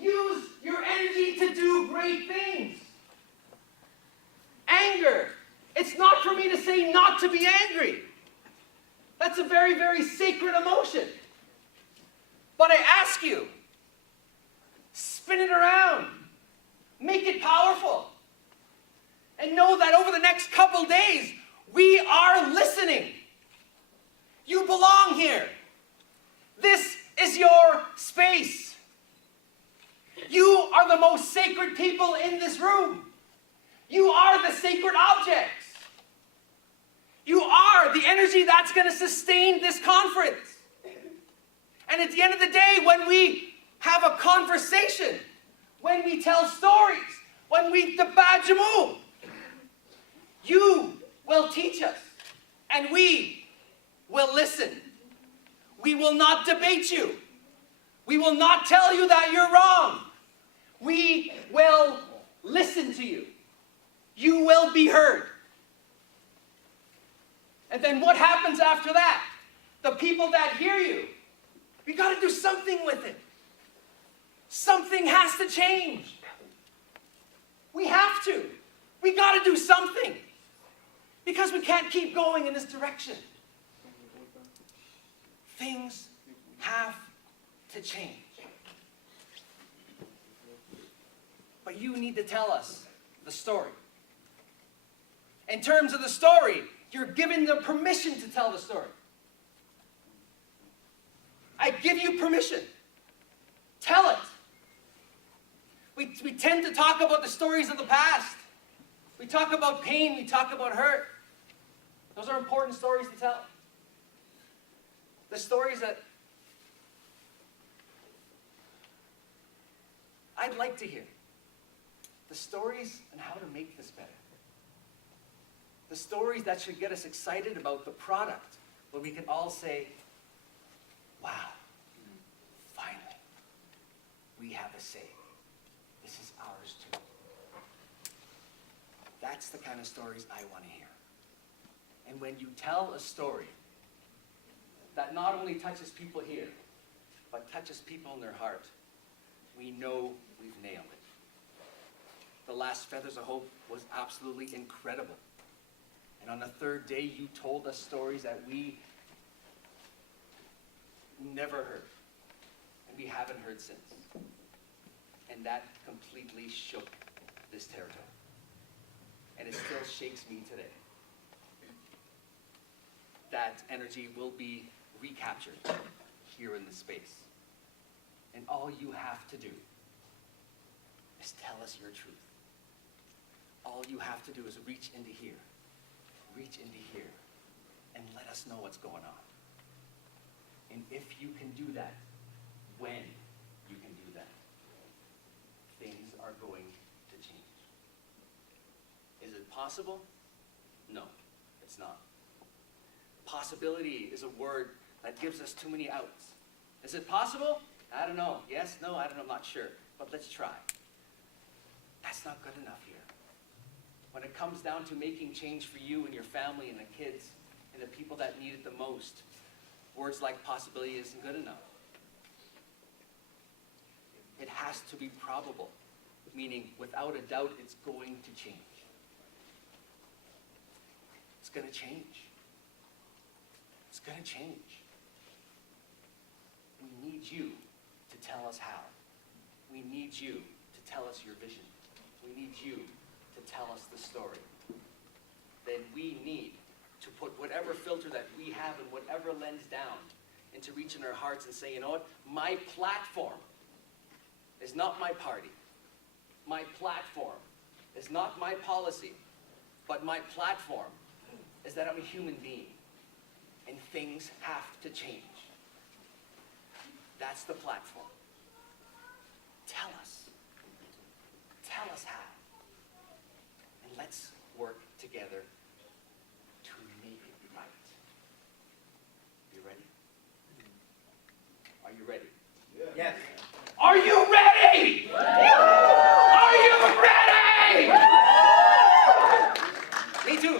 Use your energy to do great things. Anger. It's not for me to say not to be angry. That's a very, very sacred emotion. But I ask you, spin it around. Make it powerful. And know that over the next couple days, we are listening. You belong here. This is your space. You are the most sacred people in this room. You are the sacred objects. You are the energy that's going to sustain this conference. And at the end of the day, when we have a conversation, when we tell stories, when we debajamu, you will teach us, and we will listen. We will not debate you. We will not tell you that you're wrong. We will listen to you. You will be heard. And then what happens after that? The people that hear you, we got to do something with it. Something has to change. We have to. We got to do something. Because we can't keep going in this direction. Things have to change. But you need to tell us the story. In terms of the story, you're given the permission to tell the story. I give you permission. Tell it. We tend to talk about the stories of the past. We talk about pain, we talk about hurt. Those are important stories to tell. The stories that I'd like to hear. The stories on how to make this better. The stories that should get us excited about the product, where we can all say, wow, finally, we have a say. This is ours too. That's the kind of stories I want to hear. And when you tell a story that not only touches people here, but touches people in their heart, we know we've nailed it. The last Feathers of Hope was absolutely incredible. And on the third day, you told us stories that we never heard, and we haven't heard since. And that completely shook this territory. And it still shakes me today. That energy will be recaptured here in this space. And all you have to do is tell us your truth. All you have to do is reach into here, and let us know what's going on. And if you can do that, when you can do that, things are going to change. Is it possible? No, it's not. Possibility is a word that gives us too many outs. Is it possible? I don't know. Yes, no, I don't know, I'm not sure. But let's try. That's not good enough here. When it comes down to making change for you and your family and the kids and the people that need it the most, words like possibility isn't good enough. It has to be probable, meaning without a doubt it's going to change. It's going to change. It's going to change. We need you to tell us how. We need you to tell us your vision. We need you to tell us the story. Then we need to put whatever filter that we have and whatever lens down into reaching our hearts and say, you know what? My platform is not my party. My platform is not my policy. But my platform is that I'm a human being. And things have to change. That's the platform. Tell us. Tell us how. And let's work together to make it right. You ready? Are you ready? Yes. Are you ready? Are you ready? Me too.